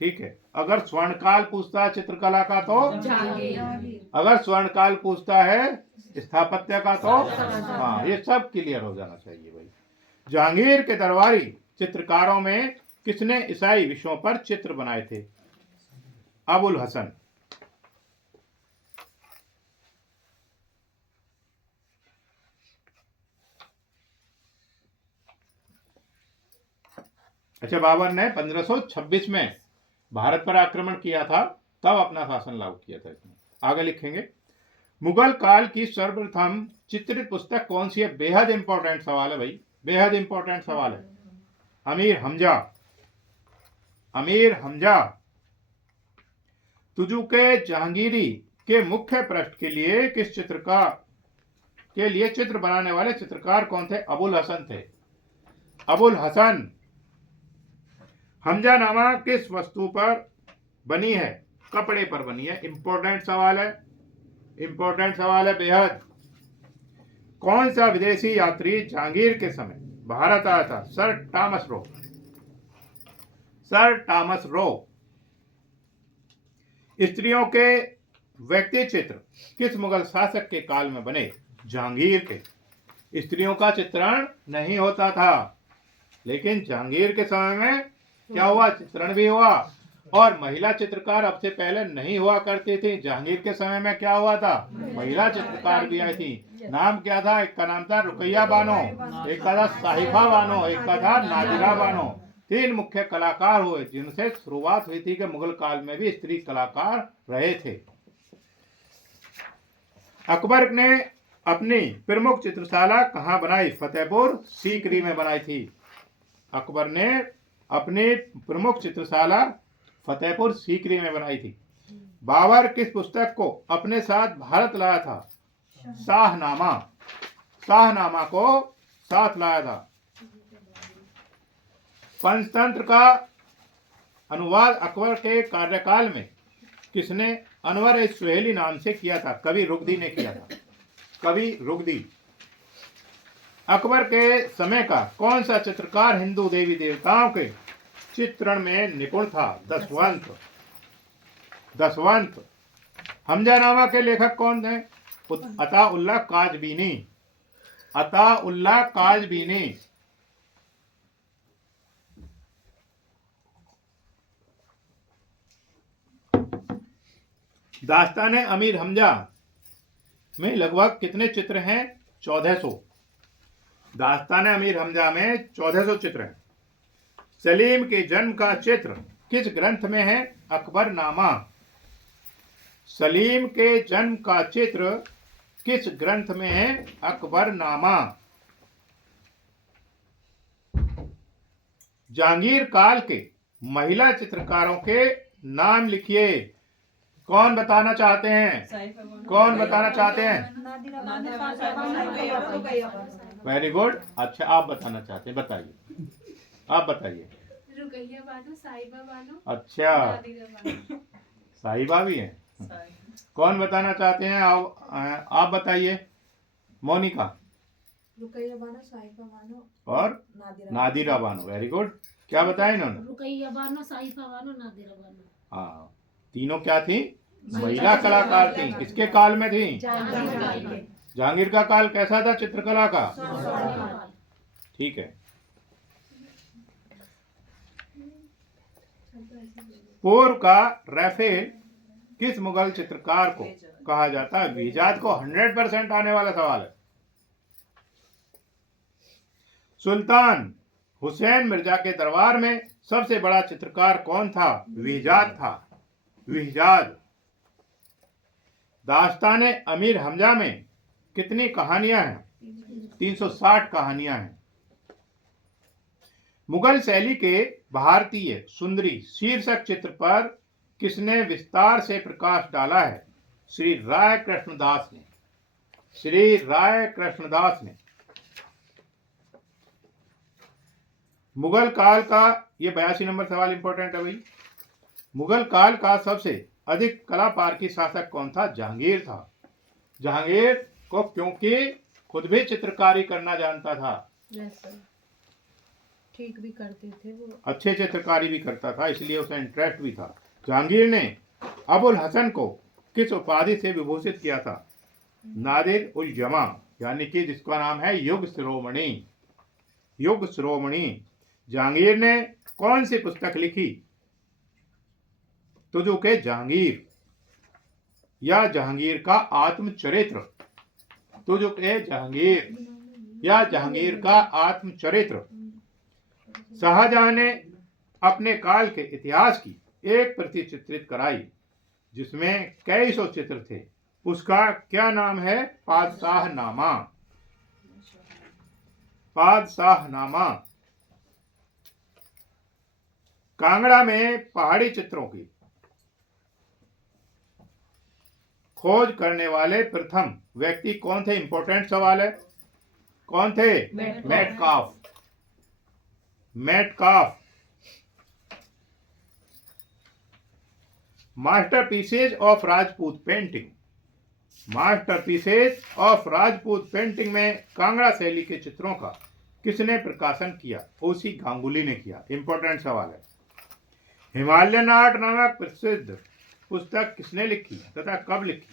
ठीक है। अगर स्वर्ण काल पूछता है चित्रकला का तो अगर स्वर्ण काल पूछता है स्थापत्य का तो हाँ, ये सब क्लियर हो जाना चाहिए भाई। जहांगीर के दरबारी चित्रकारों में किसने ईसाई विषयों पर चित्र बनाए थे? अबुल हसन। अच्छा, बाबर ने 1526 में भारत पर आक्रमण किया था, तब अपना शासन लागू किया था इसमें। आगे लिखेंगे, मुगल काल की सर्वप्रथम चित्रित पुस्तक कौन सी है? बेहद इंपॉर्टेंट सवाल है भाई, बेहद इंपॉर्टेंट सवाल है। अमीर हमजा। अमीर हमजा। तुजुके जहांगीरी के मुख्य पृष्ठ के लिए किस चित्र बनाने वाले चित्रकार कौन थे? अबुल हसन थे। अबुल हसन। हमजा नामा किस वस्तु पर बनी है? कपड़े पर बनी है। इंपॉर्टेंट सवाल है, इंपॉर्टेंट सवाल है बेहद। कौन सा विदेशी यात्री जहांगीर के समय भारत आया था? Sir Thomas Roe. Sir Thomas Roe. स्त्रियों के व्यक्ति चित्र किस मुगल शासक के काल में बने? जहांगीर के। स्त्रियों का चित्रण नहीं होता था, लेकिन जहांगीर के समय में क्या हुआ? चित्रण भी हुआ। और महिला चित्रकार अब से पहले नहीं हुआ करती थी। जहांगीर के समय में क्या हुआ था? महिला चित्रकार भी आई थी। नाम क्या था? एक का नाम था रुकैया बानो, एक का था साहिबा बानो, एक का था नादिरा बानो। 3 मुख्य कलाकार हुए जिनसे शुरुआत हुई थी कि मुगल काल में भी स्त्री कलाकार रहे थे। अकबर ने अपनी प्रमुख चित्रशाला कहाँ बनाई? फतेहपुर सीकरी में बनाई थी। अकबर ने अपनी प्रमुख चित्रशाला फतेहपुर सीकरी में बनाई थी। बाबर किस पुस्तक को अपने साथ भारत लाया था? शाहनामा। शाहनामा को साथ लाया था। पंचतंत्र का अनुवाद अकबर के कार्यकाल में किसने अनवर सुहेली नाम से किया था? कवि रुगदी ने किया था। कवि रुगदी। अकबर के समय का कौन सा चित्रकार हिंदू देवी देवताओं के चित्रण में निपुण था? दशवंत। दशवंत। हमजानामा के लेखक कौन थे? अताउल्लाह काजबीनी। अताउल्लाह काजबीनी। दास्तान अमीर हमजा में लगभग कितने चित्र हैं? 1400। दास्तान अमीर हमजा में 1400 चित्र हैं। सलीम के जन्म का चित्र किस ग्रंथ में है? अकबरनामा। सलीम के जन्म का चित्र किस ग्रंथ में है? अकबरनामा। जहांगीर काल के महिला चित्रकारों के नाम लिखिए। कौन बताना चाहते हैं? कौन बताना चाहते हैं? Very good. अच्छा, आप बताना चाहते हैं, बताइए। आप बताइए। रुकैया बानो, साहिबा बानो। अच्छा, नादिरा बानो। साहिबा भी हैं। कौन बताना चाहते हैं? आप बताइए। मोनिका। रुकैया बानो, साहिबा बानो और नादिरा बानो। Very good. क्या बताया इन्होंने? रुकैया बानो, साहिबा बानो, नादिरा बानो। हाँ, तीनों क्या थी? महिला कलाकार थी। किसके काल में थी? जहांगीर का काल कैसा था चित्रकला का? ठीक है। पूर्व का राफेल किस मुगल चित्रकार को कहा जाता है? बीजाद को 100% आने वाला सवाल है। सुल्तान हुसैन मिर्जा के दरबार में सबसे बड़ा चित्रकार कौन था? बीजाद था। बीजाद। दास्ताने अमीर हमजा में कितनी कहानियां हैं? 360 कहानियां हैं। मुगल शैली के भारतीय सुंदरी शीर्षक चित्र पर किसने विस्तार से प्रकाश डाला है? श्री राय कृष्णदास ने। श्री राय कृष्णदास ने। मुगल काल का, ये 82 नंबर सवाल इंपॉर्टेंट है भाई। मुगल काल का सबसे अधिक कला पारखी शासक कौन था? जहांगीर था। जहांगीर को क्योंकि खुद भी चित्रकारी करना जानता था, ठीक भी करते थे वो, अच्छे चित्रकारी भी करता था, इसलिए उसे इंटरेस्ट भी था। जहांगीर ने अबुल हसन को किस उपाधि से विभूषित किया था? नादिर उल जमा, यानी कि जिसका नाम है युग शिरोमणि। युग शिरोमणि। जहांगीर ने कौन सी पुस्तक लिखी? तुजुक-ए जहांगीर या जहांगीर का आत्मचरित्र। तुजुक-ए जहांगीर या जहांगीर का आत्मचरित्र। शाहजहां ने अपने काल के इतिहास की एक प्रति चित्रित कराई जिसमें कई सौ चित्र थे, उसका क्या नाम है? पादशाहनामा। पादशाहनामा। कांगड़ा में पहाड़ी चित्रों की खोज करने वाले प्रथम व्यक्ति कौन थे? इंपॉर्टेंट सवाल है। कौन थे? Metcalfe. Metcalfe. Masterpieces of Rajput painting. Masterpieces of Rajput painting में कांगड़ा शैली के चित्रों का किसने प्रकाशन किया? ओसी गांगुली ने किया। इंपॉर्टेंट सवाल है। हिमालयन आर्ट नामक प्रसिद्ध पुस्तक किसने लिखी तथा कब लिखी?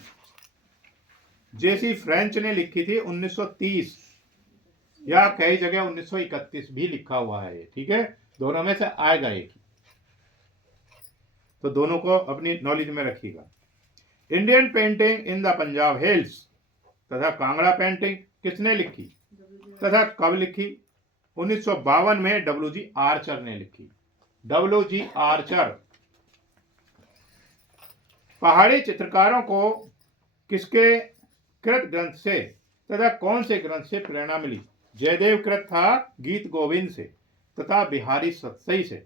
जेसी फ्रेंच ने लिखी थी 1930, या कई जगह 1931 भी लिखा हुआ है ये, ठीक है, दोनों में से आएगा एक, तो दोनों को अपनी नॉलेज में रखिएगा। Indian painting in the Punjab hills तथा कांगड़ा पेंटिंग किसने लिखी तथा कब लिखी? 1952 में WG आर्चर ने लिखी। WG Archer. पहाड़ी चित्रकारों को किसके कृत ग्रंथ से तथा कौन से ग्रंथ से प्रेरणा मिली? जयदेव कृत था गीत गोविंद से तथा बिहारी सतसई से।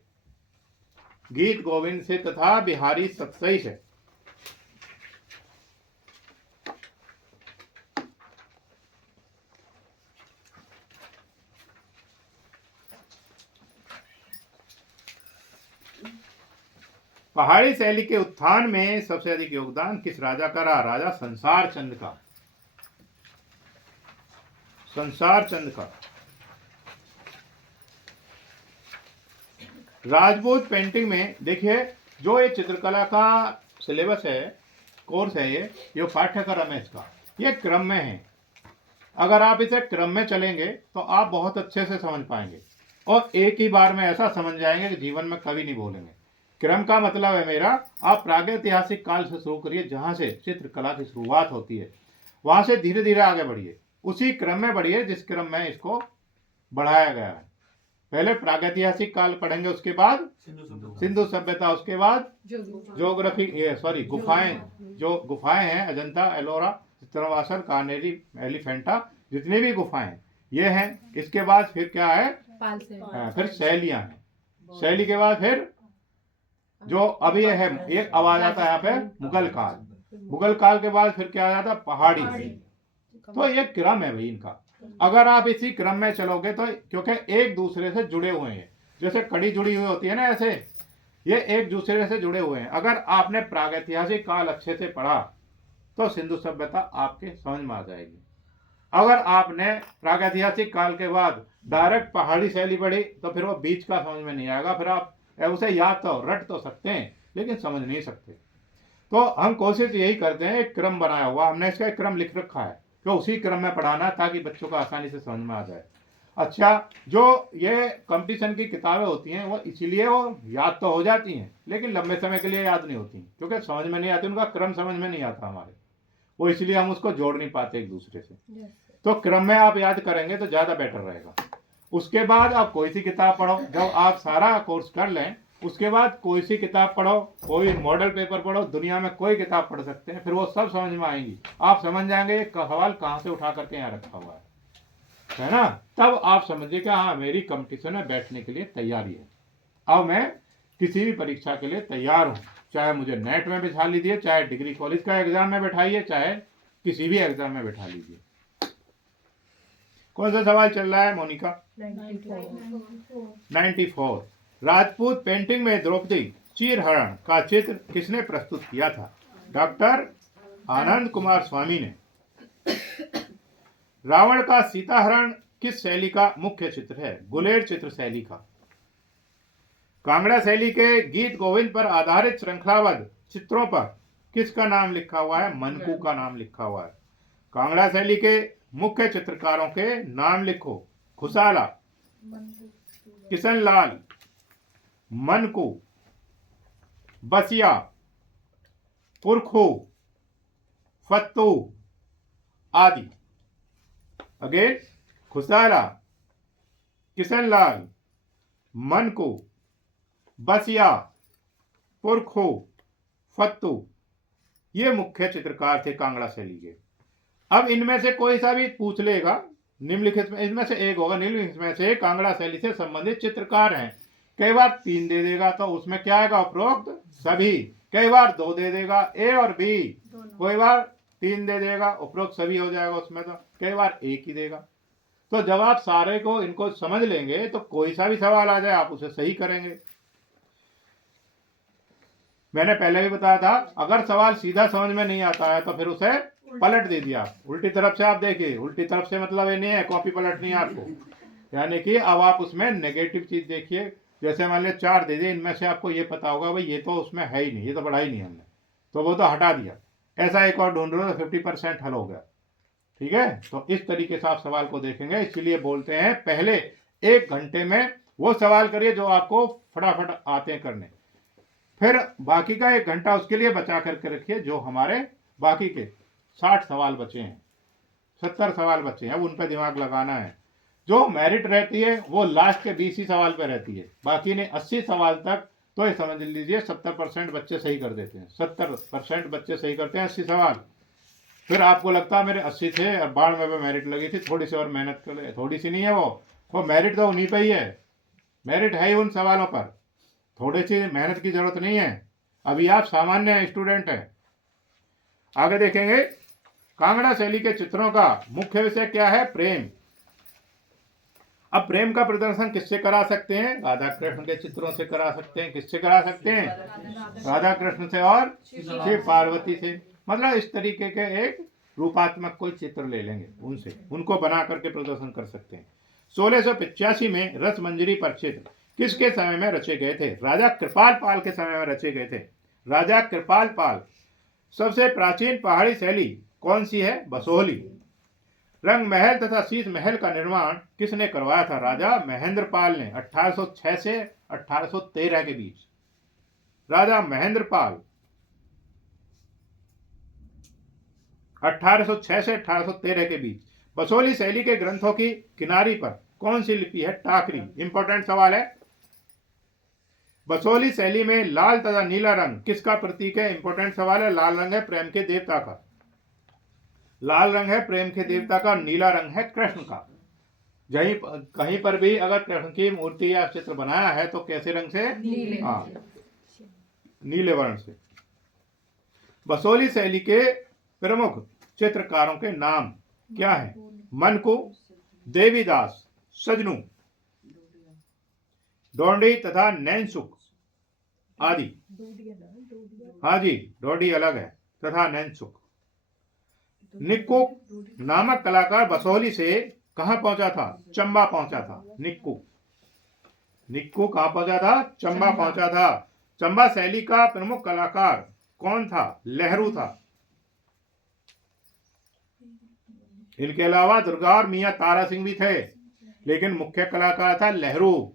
गीत गोविंद से तथा बिहारी सतसई से। पहाड़ी शैली के उत्थान में सबसे अधिक योगदान किस राजा का रहा? राजा संसार चंद का। संसार चंद का। राजपूत पेंटिंग में देखिए, जो ये चित्रकला का सिलेबस है, कोर्स है, ये पाठ्यक्रम है इसका, ये क्रम में है। अगर आप इसे क्रम में चलेंगे तो आप बहुत अच्छे से समझ पाएंगे और एक ही बार में ऐसा समझ जाएंगे कि जीवन में कभी नहीं भूलेंगे। क्रम का मतलब है मेरा, आप प्रागैतिहासिक काल से शुरू करिए, जहाँ से चित्रकला की शुरुआत होती है, वहाँ से धीरे धीरे आगे बढ़िए, उसी क्रम में बढ़िए जिस क्रम में इसको बढ़ाया गया है। पहले प्रागैतिहासिक काल पढ़ेंगे, उसके बाद सिंधु सभ्यता, उसके बाद ज्योग्राफी, गुफाएं, जो गुफाएं हैं अजंता, एलोरा, चित्रवासन, कार्नेरी, एलिफेंटा, जितनी भी गुफाएं हैं ये हैं। इसके बाद फिर क्या है? फिर शैलियां हैं। शैली के बाद फिर जो अभी है, एक आवाज आता है यहाँ पे, मुगल काल। मुगल काल के बाद फिर क्या आ जाता है? पहाड़ी। तो ये क्रम है भाई इनका। अगर आप इसी क्रम में चलोगे तो, क्योंकि एक दूसरे से जुड़े हुए हैं, जैसे कड़ी जुड़ी हुई होती है ना, ऐसे ये एक दूसरे से जुड़े हुए हैं। अगर आपने प्रागैतिहासिक काल अच्छे से पढ़ा तो सिंधु सभ्यता आपके समझ में आ जाएगी। अगर आपने प्रागैतिहासिक काल के बाद डायरेक्ट पहाड़ी शैली पढ़ी तो फिर वो बीच का समझ में नहीं आएगा। फिर आप उसे याद तो रट तो सकते हैं लेकिन समझ नहीं सकते। तो हम कोशिश यही करते हैं, एक क्रम बनाया हुआ हमने, इसका एक क्रम लिख रखा है कि उसी क्रम में पढ़ाना, ताकि बच्चों को आसानी से समझ में आ जाए। अच्छा, जो ये कंपटीशन की किताबें होती हैं वो इसीलिए वो याद तो हो जाती हैं लेकिन लंबे समय के लिए याद नहीं होती क्योंकि समझ में नहीं आती, उनका क्रम समझ में नहीं आता हमारे, वो इसलिए हम उसको जोड़ नहीं पाते एक दूसरे से। तो क्रम में आप याद करेंगे तो ज़्यादा बेटर रहेगा। उसके बाद आप कोई सी किताब पढ़ो, जब आप सारा कोर्स कर लें उसके बाद कोई सी किताब पढ़ो, कोई मॉडल पेपर पढ़ो, दुनिया में कोई किताब पढ़ सकते हैं, फिर वो सब समझ में आएंगी। आप समझ जाएंगे ये सवाल कहाँ से उठा करके यहाँ रखा हुआ है ना। तब आप समझिए कि हाँ मेरी कंपटीशन में बैठने के लिए तैयारी है, अब मैं किसी भी परीक्षा के लिए तैयार हूँ, चाहे मुझे नेट में बिठा लीजिए, चाहे डिग्री कॉलेज का एग्जाम में बैठाइए, चाहे किसी भी एग्जाम में बैठा लीजिए। कौन सा सवाल चल रहा है मोनिका? 94। राजपूत पेंटिंग में द्रौपदी चीरहरण का चित्र किसने प्रस्तुत किया था? डॉक्टर आनंद कुमार स्वामी ने। रावण का सीताहरण किस शैली का मुख्य चित्र है? गुलेर चित्र शैली का। कांगड़ा शैली के गीत गोविंद पर आधारित श्रृंखलाबद्ध चित्रों पर किसका नाम लिखा हुआ है? मनकू का नाम लिखा हुआ है। कांगड़ा शैली के मुख्य चित्रकारों के नाम लिखो। खुसाला, किशनलाल, मनकू, बसिया, पुरखू, फत्तू आदि। अगेन, खुसाला, किशनलाल, मनकू, बसिया, पुरखू, फत्तू, ये मुख्य चित्रकार थे कांगड़ा शैली के। अब इनमें से कोई सा भी पूछ लेगा, निम्नलिखित में इनमें से एक होगा, निम्नलिखित में से कांगड़ा शैली से संबंधित चित्रकार हैं। कई बार 3 दे देगा तो उसमें क्या आएगा? उपरोक्त सभी। कई बार 2 दे देगा, ए और बी। कोई बार 3 दे देगा, उपरोक्त सभी हो जाएगा उसमें। तो कई बार 1 ही देगा। तो जब आप सारे को इनको समझ लेंगे तो कोई सा भी सवाल आ जाए आप उसे सही करेंगे। मैंने पहले भी बताया था, अगर सवाल सीधा समझ में नहीं आता है तो फिर उसे पलट दीजिए आप, उल्टी तरफ से। आप देखिए, उल्टी तरफ से मतलब ये नहीं है कॉपी पलटनी है आपको, यानी कि अब आप उसमें नेगेटिव चीज देखिए। जैसे मान लिया 4 दे दिए, इनमें से आपको ये पता होगा भाई ये तो उसमें है ही नहीं, ये तो पढ़ा ही नहीं हमने, तो वो तो हटा दिया। ऐसा एक और ढूंढ लो तो 50% हल हो गया। ठीक है, तो इस तरीके से आप सवाल को देखेंगे। इसीलिए बोलते हैं पहले 1 घंटे में वो सवाल करिए जो आपको फटाफट आते हैं करने, फिर बाकी का 1 घंटा उसके लिए बचा करके रखिए। जो हमारे बाकी के 60 सवाल बचे हैं, 70 सवाल बचे हैं, अब उन पर दिमाग लगाना है। जो मेरिट रहती है वो लास्ट के 20 ही सवाल पे रहती है, बाकी ने 80 सवाल तक तो ये समझ लीजिए 70% बच्चे सही कर देते हैं। 70% बच्चे सही करते हैं 80 सवाल। फिर आपको लगता है मेरे 80 थे और 92 में मेरिट लगी थी, थोड़ी सी और मेहनत कर ले। थोड़ी सी नहीं है वो मेरिट तो उन्हीं पर ही है, मेरिट है ही उन सवालों पर, थोड़ी सी मेहनत की जरूरत नहीं है। अभी आप सामान्य स्टूडेंट हैं। आगे देखेंगे, कांगड़ा शैली के चित्रों का मुख्य विषय क्या है? प्रेम। अब प्रेम का प्रदर्शन किससे करा सकते हैं? राधा कृष्ण के चित्रों से करा सकते हैं। किससे करा सकते हैं? राधा कृष्ण से और शिव पार्वती से। मतलब इस तरीके के एक रूपात्मक कोई चित्र ले लेंगे, उनसे उनको बना करके प्रदर्शन कर सकते हैं। 1685 में रस मंजरी पर चित्र किसके समय में रचे गए थे? राजा कृपाल पाल के समय में रचे गए थे। राजा कृपाल पाल। सबसे प्राचीन पहाड़ी शैली कौन सी है? बसोहली। रंग महल तथा शीश महल का निर्माण किसने करवाया था? राजा महेंद्र पाल ने 1806 से 1813 के बीच। राजा महेंद्र पाल 1806 से 1813 के बीच। बसोहली शैली के ग्रंथों की किनारी पर कौन सी लिपि है? टाकरी। इंपॉर्टेंट सवाल है। बसोहली शैली में लाल तथा नीला रंग किसका प्रतीक है? इंपॉर्टेंट सवाल है। लाल रंग है प्रेम के देवता का, लाल रंग है प्रेम के देवता का, नीला रंग है कृष्ण का। कहीं पर भी अगर कृष्ण की मूर्ति या चित्र बनाया है तो कैसे रंग से? नीले वर्ण से। बसोहली शैली के प्रमुख चित्रकारों के नाम क्या है? मनकू, देवीदास, सजनू, डोंडी तथा नैनसुख आदि। हाँ जी, डोंडी अलग है तथा नैनसुख। निक्कू नामक कलाकार बसोहली से कहां पहुंचा था? चंबा पहुंचा था। निक्कू कहां पहुंचा था? चंबा पहुंचा था। चंबा शैली का प्रमुख कलाकार कौन था? लहरू था। इनके अलावा दुर्गा और मियां तारा सिंह भी थे। लेकिन मुख्य कलाकार था नेहरू।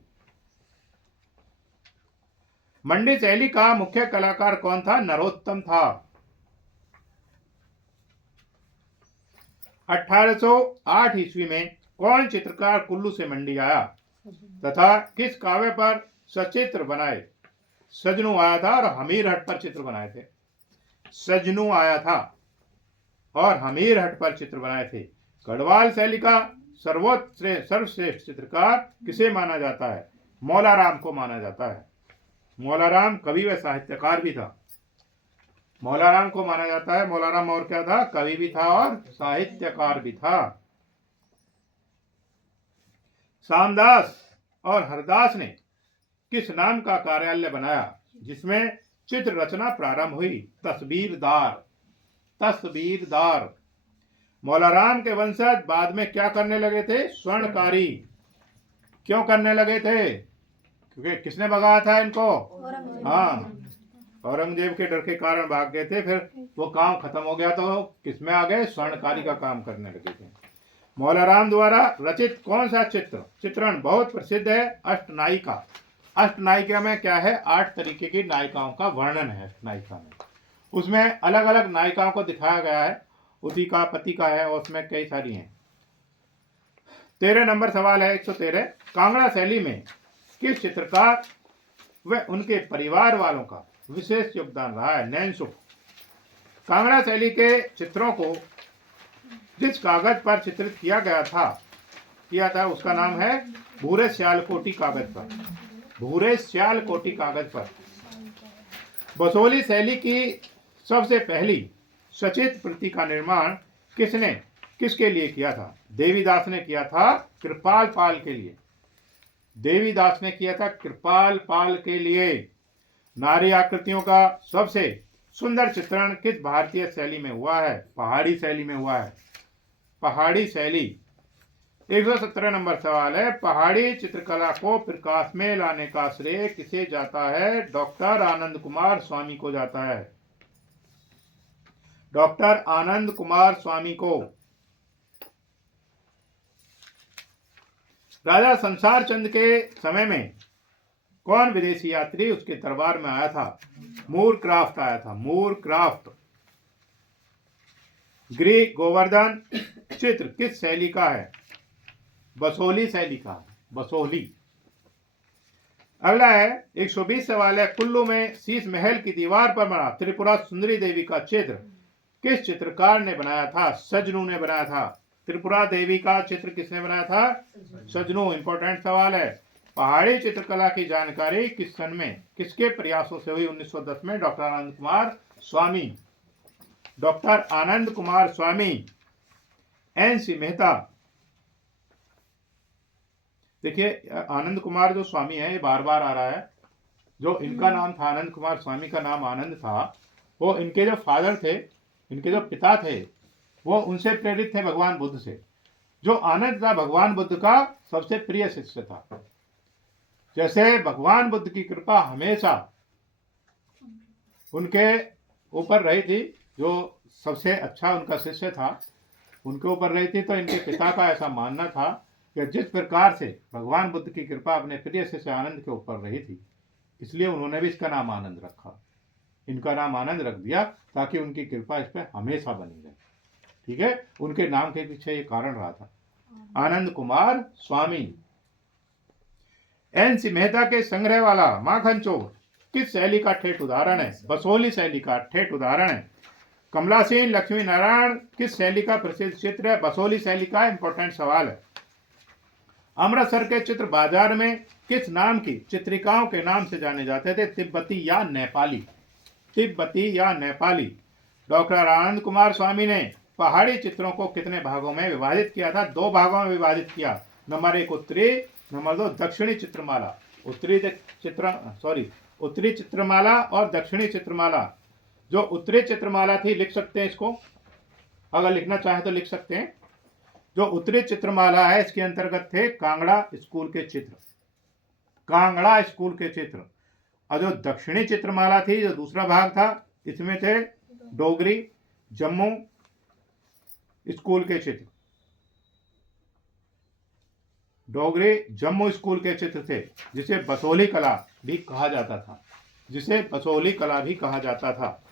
मंडी शैली का मुख्य कलाकार कौन था? नरोत्तम था। 1808 ईस्वी में कौन चित्रकार कुल्लू से मंडी आया तथा किस काव्य पर सचित्र बनाए? सजनू आया था और हमीरहट पर चित्र बनाए थे। सजनू आया था और हमीरहट पर चित्र बनाए थे। गढ़वाल शैली का सर्वश्रेष्ठ चित्रकार किसे माना जाता है? मौलाराम को माना जाता है। मौलाराम कवि व साहित्यकार भी था। मौलाराम को माना जाता है। मौलाराम और क्या था? कवि भी था और साहित्यकार भी था। सामदास और हरदास ने किस नाम का कार्यालय बनाया जिसमें चित्र रचना प्रारंभ हुई? तस्वीरदार। तस्वीरदार। मौलाराम के वंशज बाद में क्या करने लगे थे? स्वर्णकारी। क्यों करने लगे थे? क्योंकि किसने भगाया था इनको? हाँ, औरंगजेब के डर के कारण भाग गए थे। फिर वो काम खत्म हो गया तो किसमें आ गए? स्वर्णकारी का काम करने लगे थे। मौलाराम द्वारा रचित कौन सा चित्रण बहुत प्रसिद्ध है? अष्टनायिका। अष्टनायिका में क्या है? 8 तरीके की नायिकाओं का वर्णन है अष्टनायिका में। उसमें अलग अलग नायिकाओं को दिखाया गया है। उतिका, पतिका है और उसमें कई सारी हैं। 13 नंबर सवाल है 113। कांगड़ा शैली में किस चित्रकार व उनके परिवार वालों का विशेष योगदान रहा है? नैनसुख। कांगड़ा शैली के चित्रों को जिस कागज पर चित्रित किया था उसका नाम है भूरे सियालकोटी कागज पर। भूरे सियालकोटी कागज पर। बसोली शैली की सबसे पहली सचित्र प्रति का निर्माण किसके लिए किया था? देवीदास ने किया था कृपाल पाल के लिए। देवीदास ने किया था कृपाल पाल के लिए। नारी आकृतियों का सबसे सुंदर चित्रण किस भारतीय शैली में हुआ है? पहाड़ी शैली में हुआ है। पहाड़ी शैली। 117 नंबर सवाल है। पहाड़ी चित्रकला को प्रकाश में लाने का श्रेय किसे जाता है? डॉक्टर आनंद कुमार स्वामी को जाता है। डॉक्टर आनंद कुमार स्वामी को। राजा संसार चंद के समय में कौन विदेशी यात्री उसके दरबार में आया था? मूरक्राफ्ट आया था। मूरक्राफ्ट। ग्रीक गोवर्धन चित्र किस शैली का है? बसोली शैली का। बसोली। अगला है 120 सवाल है। कुल्लू में शीश महल की दीवार पर बना त्रिपुरा सुंदरी देवी का चित्र किस चित्रकार ने बनाया था? सजनू ने बनाया था। त्रिपुरा देवी का चित्र किसने बनाया था? सजनू। इंपॉर्टेंट सवाल है। पहाड़ी चित्रकला की जानकारी किस सन में किसके प्रयासों से हुई? 1910 में डॉक्टर आनंद कुमार स्वामी। डॉक्टर आनंद कुमार स्वामी। NC मेहता। देखिए आनंद कुमार जो स्वामी है ये बार बार आ रहा है। जो इनका नाम था आनंद कुमार स्वामी का नाम आनंद था। वो इनके जो फादर थे, इनके जो पिता थे, वो उनसे प्रेरित थे भगवान बुद्ध से। जो आनंद था भगवान बुद्ध का सबसे प्रिय शिष्य था। जैसे भगवान बुद्ध की कृपा हमेशा उनके ऊपर रही थी, जो सबसे अच्छा उनका शिष्य था उनके ऊपर रही थी, तो इनके पिता का ऐसा मानना था कि जिस प्रकार से भगवान बुद्ध की कृपा अपने प्रिय शिष्य आनंद के ऊपर रही थी, इसलिए उन्होंने भी इसका नाम आनंद रखा। इनका नाम आनंद रख दिया ताकि उनकी कृपा इस पर हमेशा बनी रहे। ठीक है, उनके नाम के पीछे ये कारण रहा था। आनंद कुमार स्वामी। NC मेहता के संग्रह वाला माखन चोर किस शैली का ठेठ उदाहरण है? बसोली शैली का ठेठ उदाहरण है। कमलासीन लक्ष्मी नारायण किस शैली का प्रसिद्ध चित्र है? बसोली शैली का। इंपॉर्टेंट सवाल है। अमृतसर के चित्र बाजार में किस नाम की चित्रिकाओं के नाम से जाने जाते थे? तिब्बती या नेपाली। तिब्बती या नेपाली। डॉक्टर आनंद कुमार स्वामी ने पहाड़ी चित्रों को कितने भागों में विभाजित किया था? 2 भागों में विभाजित किया। नंबर 1 उत्तरी, नंबर 2 दक्षिणी चित्रमाला। उत्तरी चित्रमाला और दक्षिणी चित्रमाला। जो उत्तरी चित्रमाला थी, लिख सकते हैं इसको, अगर लिखना चाहे तो लिख सकते हैं। जो उत्तरी चित्रमाला है इसके अंतर्गत थे कांगड़ा स्कूल के चित्र। कांगड़ा स्कूल के चित्र। और जो दक्षिणी चित्रमाला थी, जो दूसरा भाग था, इसमें थे डोगरी, जम्मू स्कूल के चित्र। डोगरे जम्मू स्कूल के चित्र थे, जिसे बसोली कला भी कहा जाता था।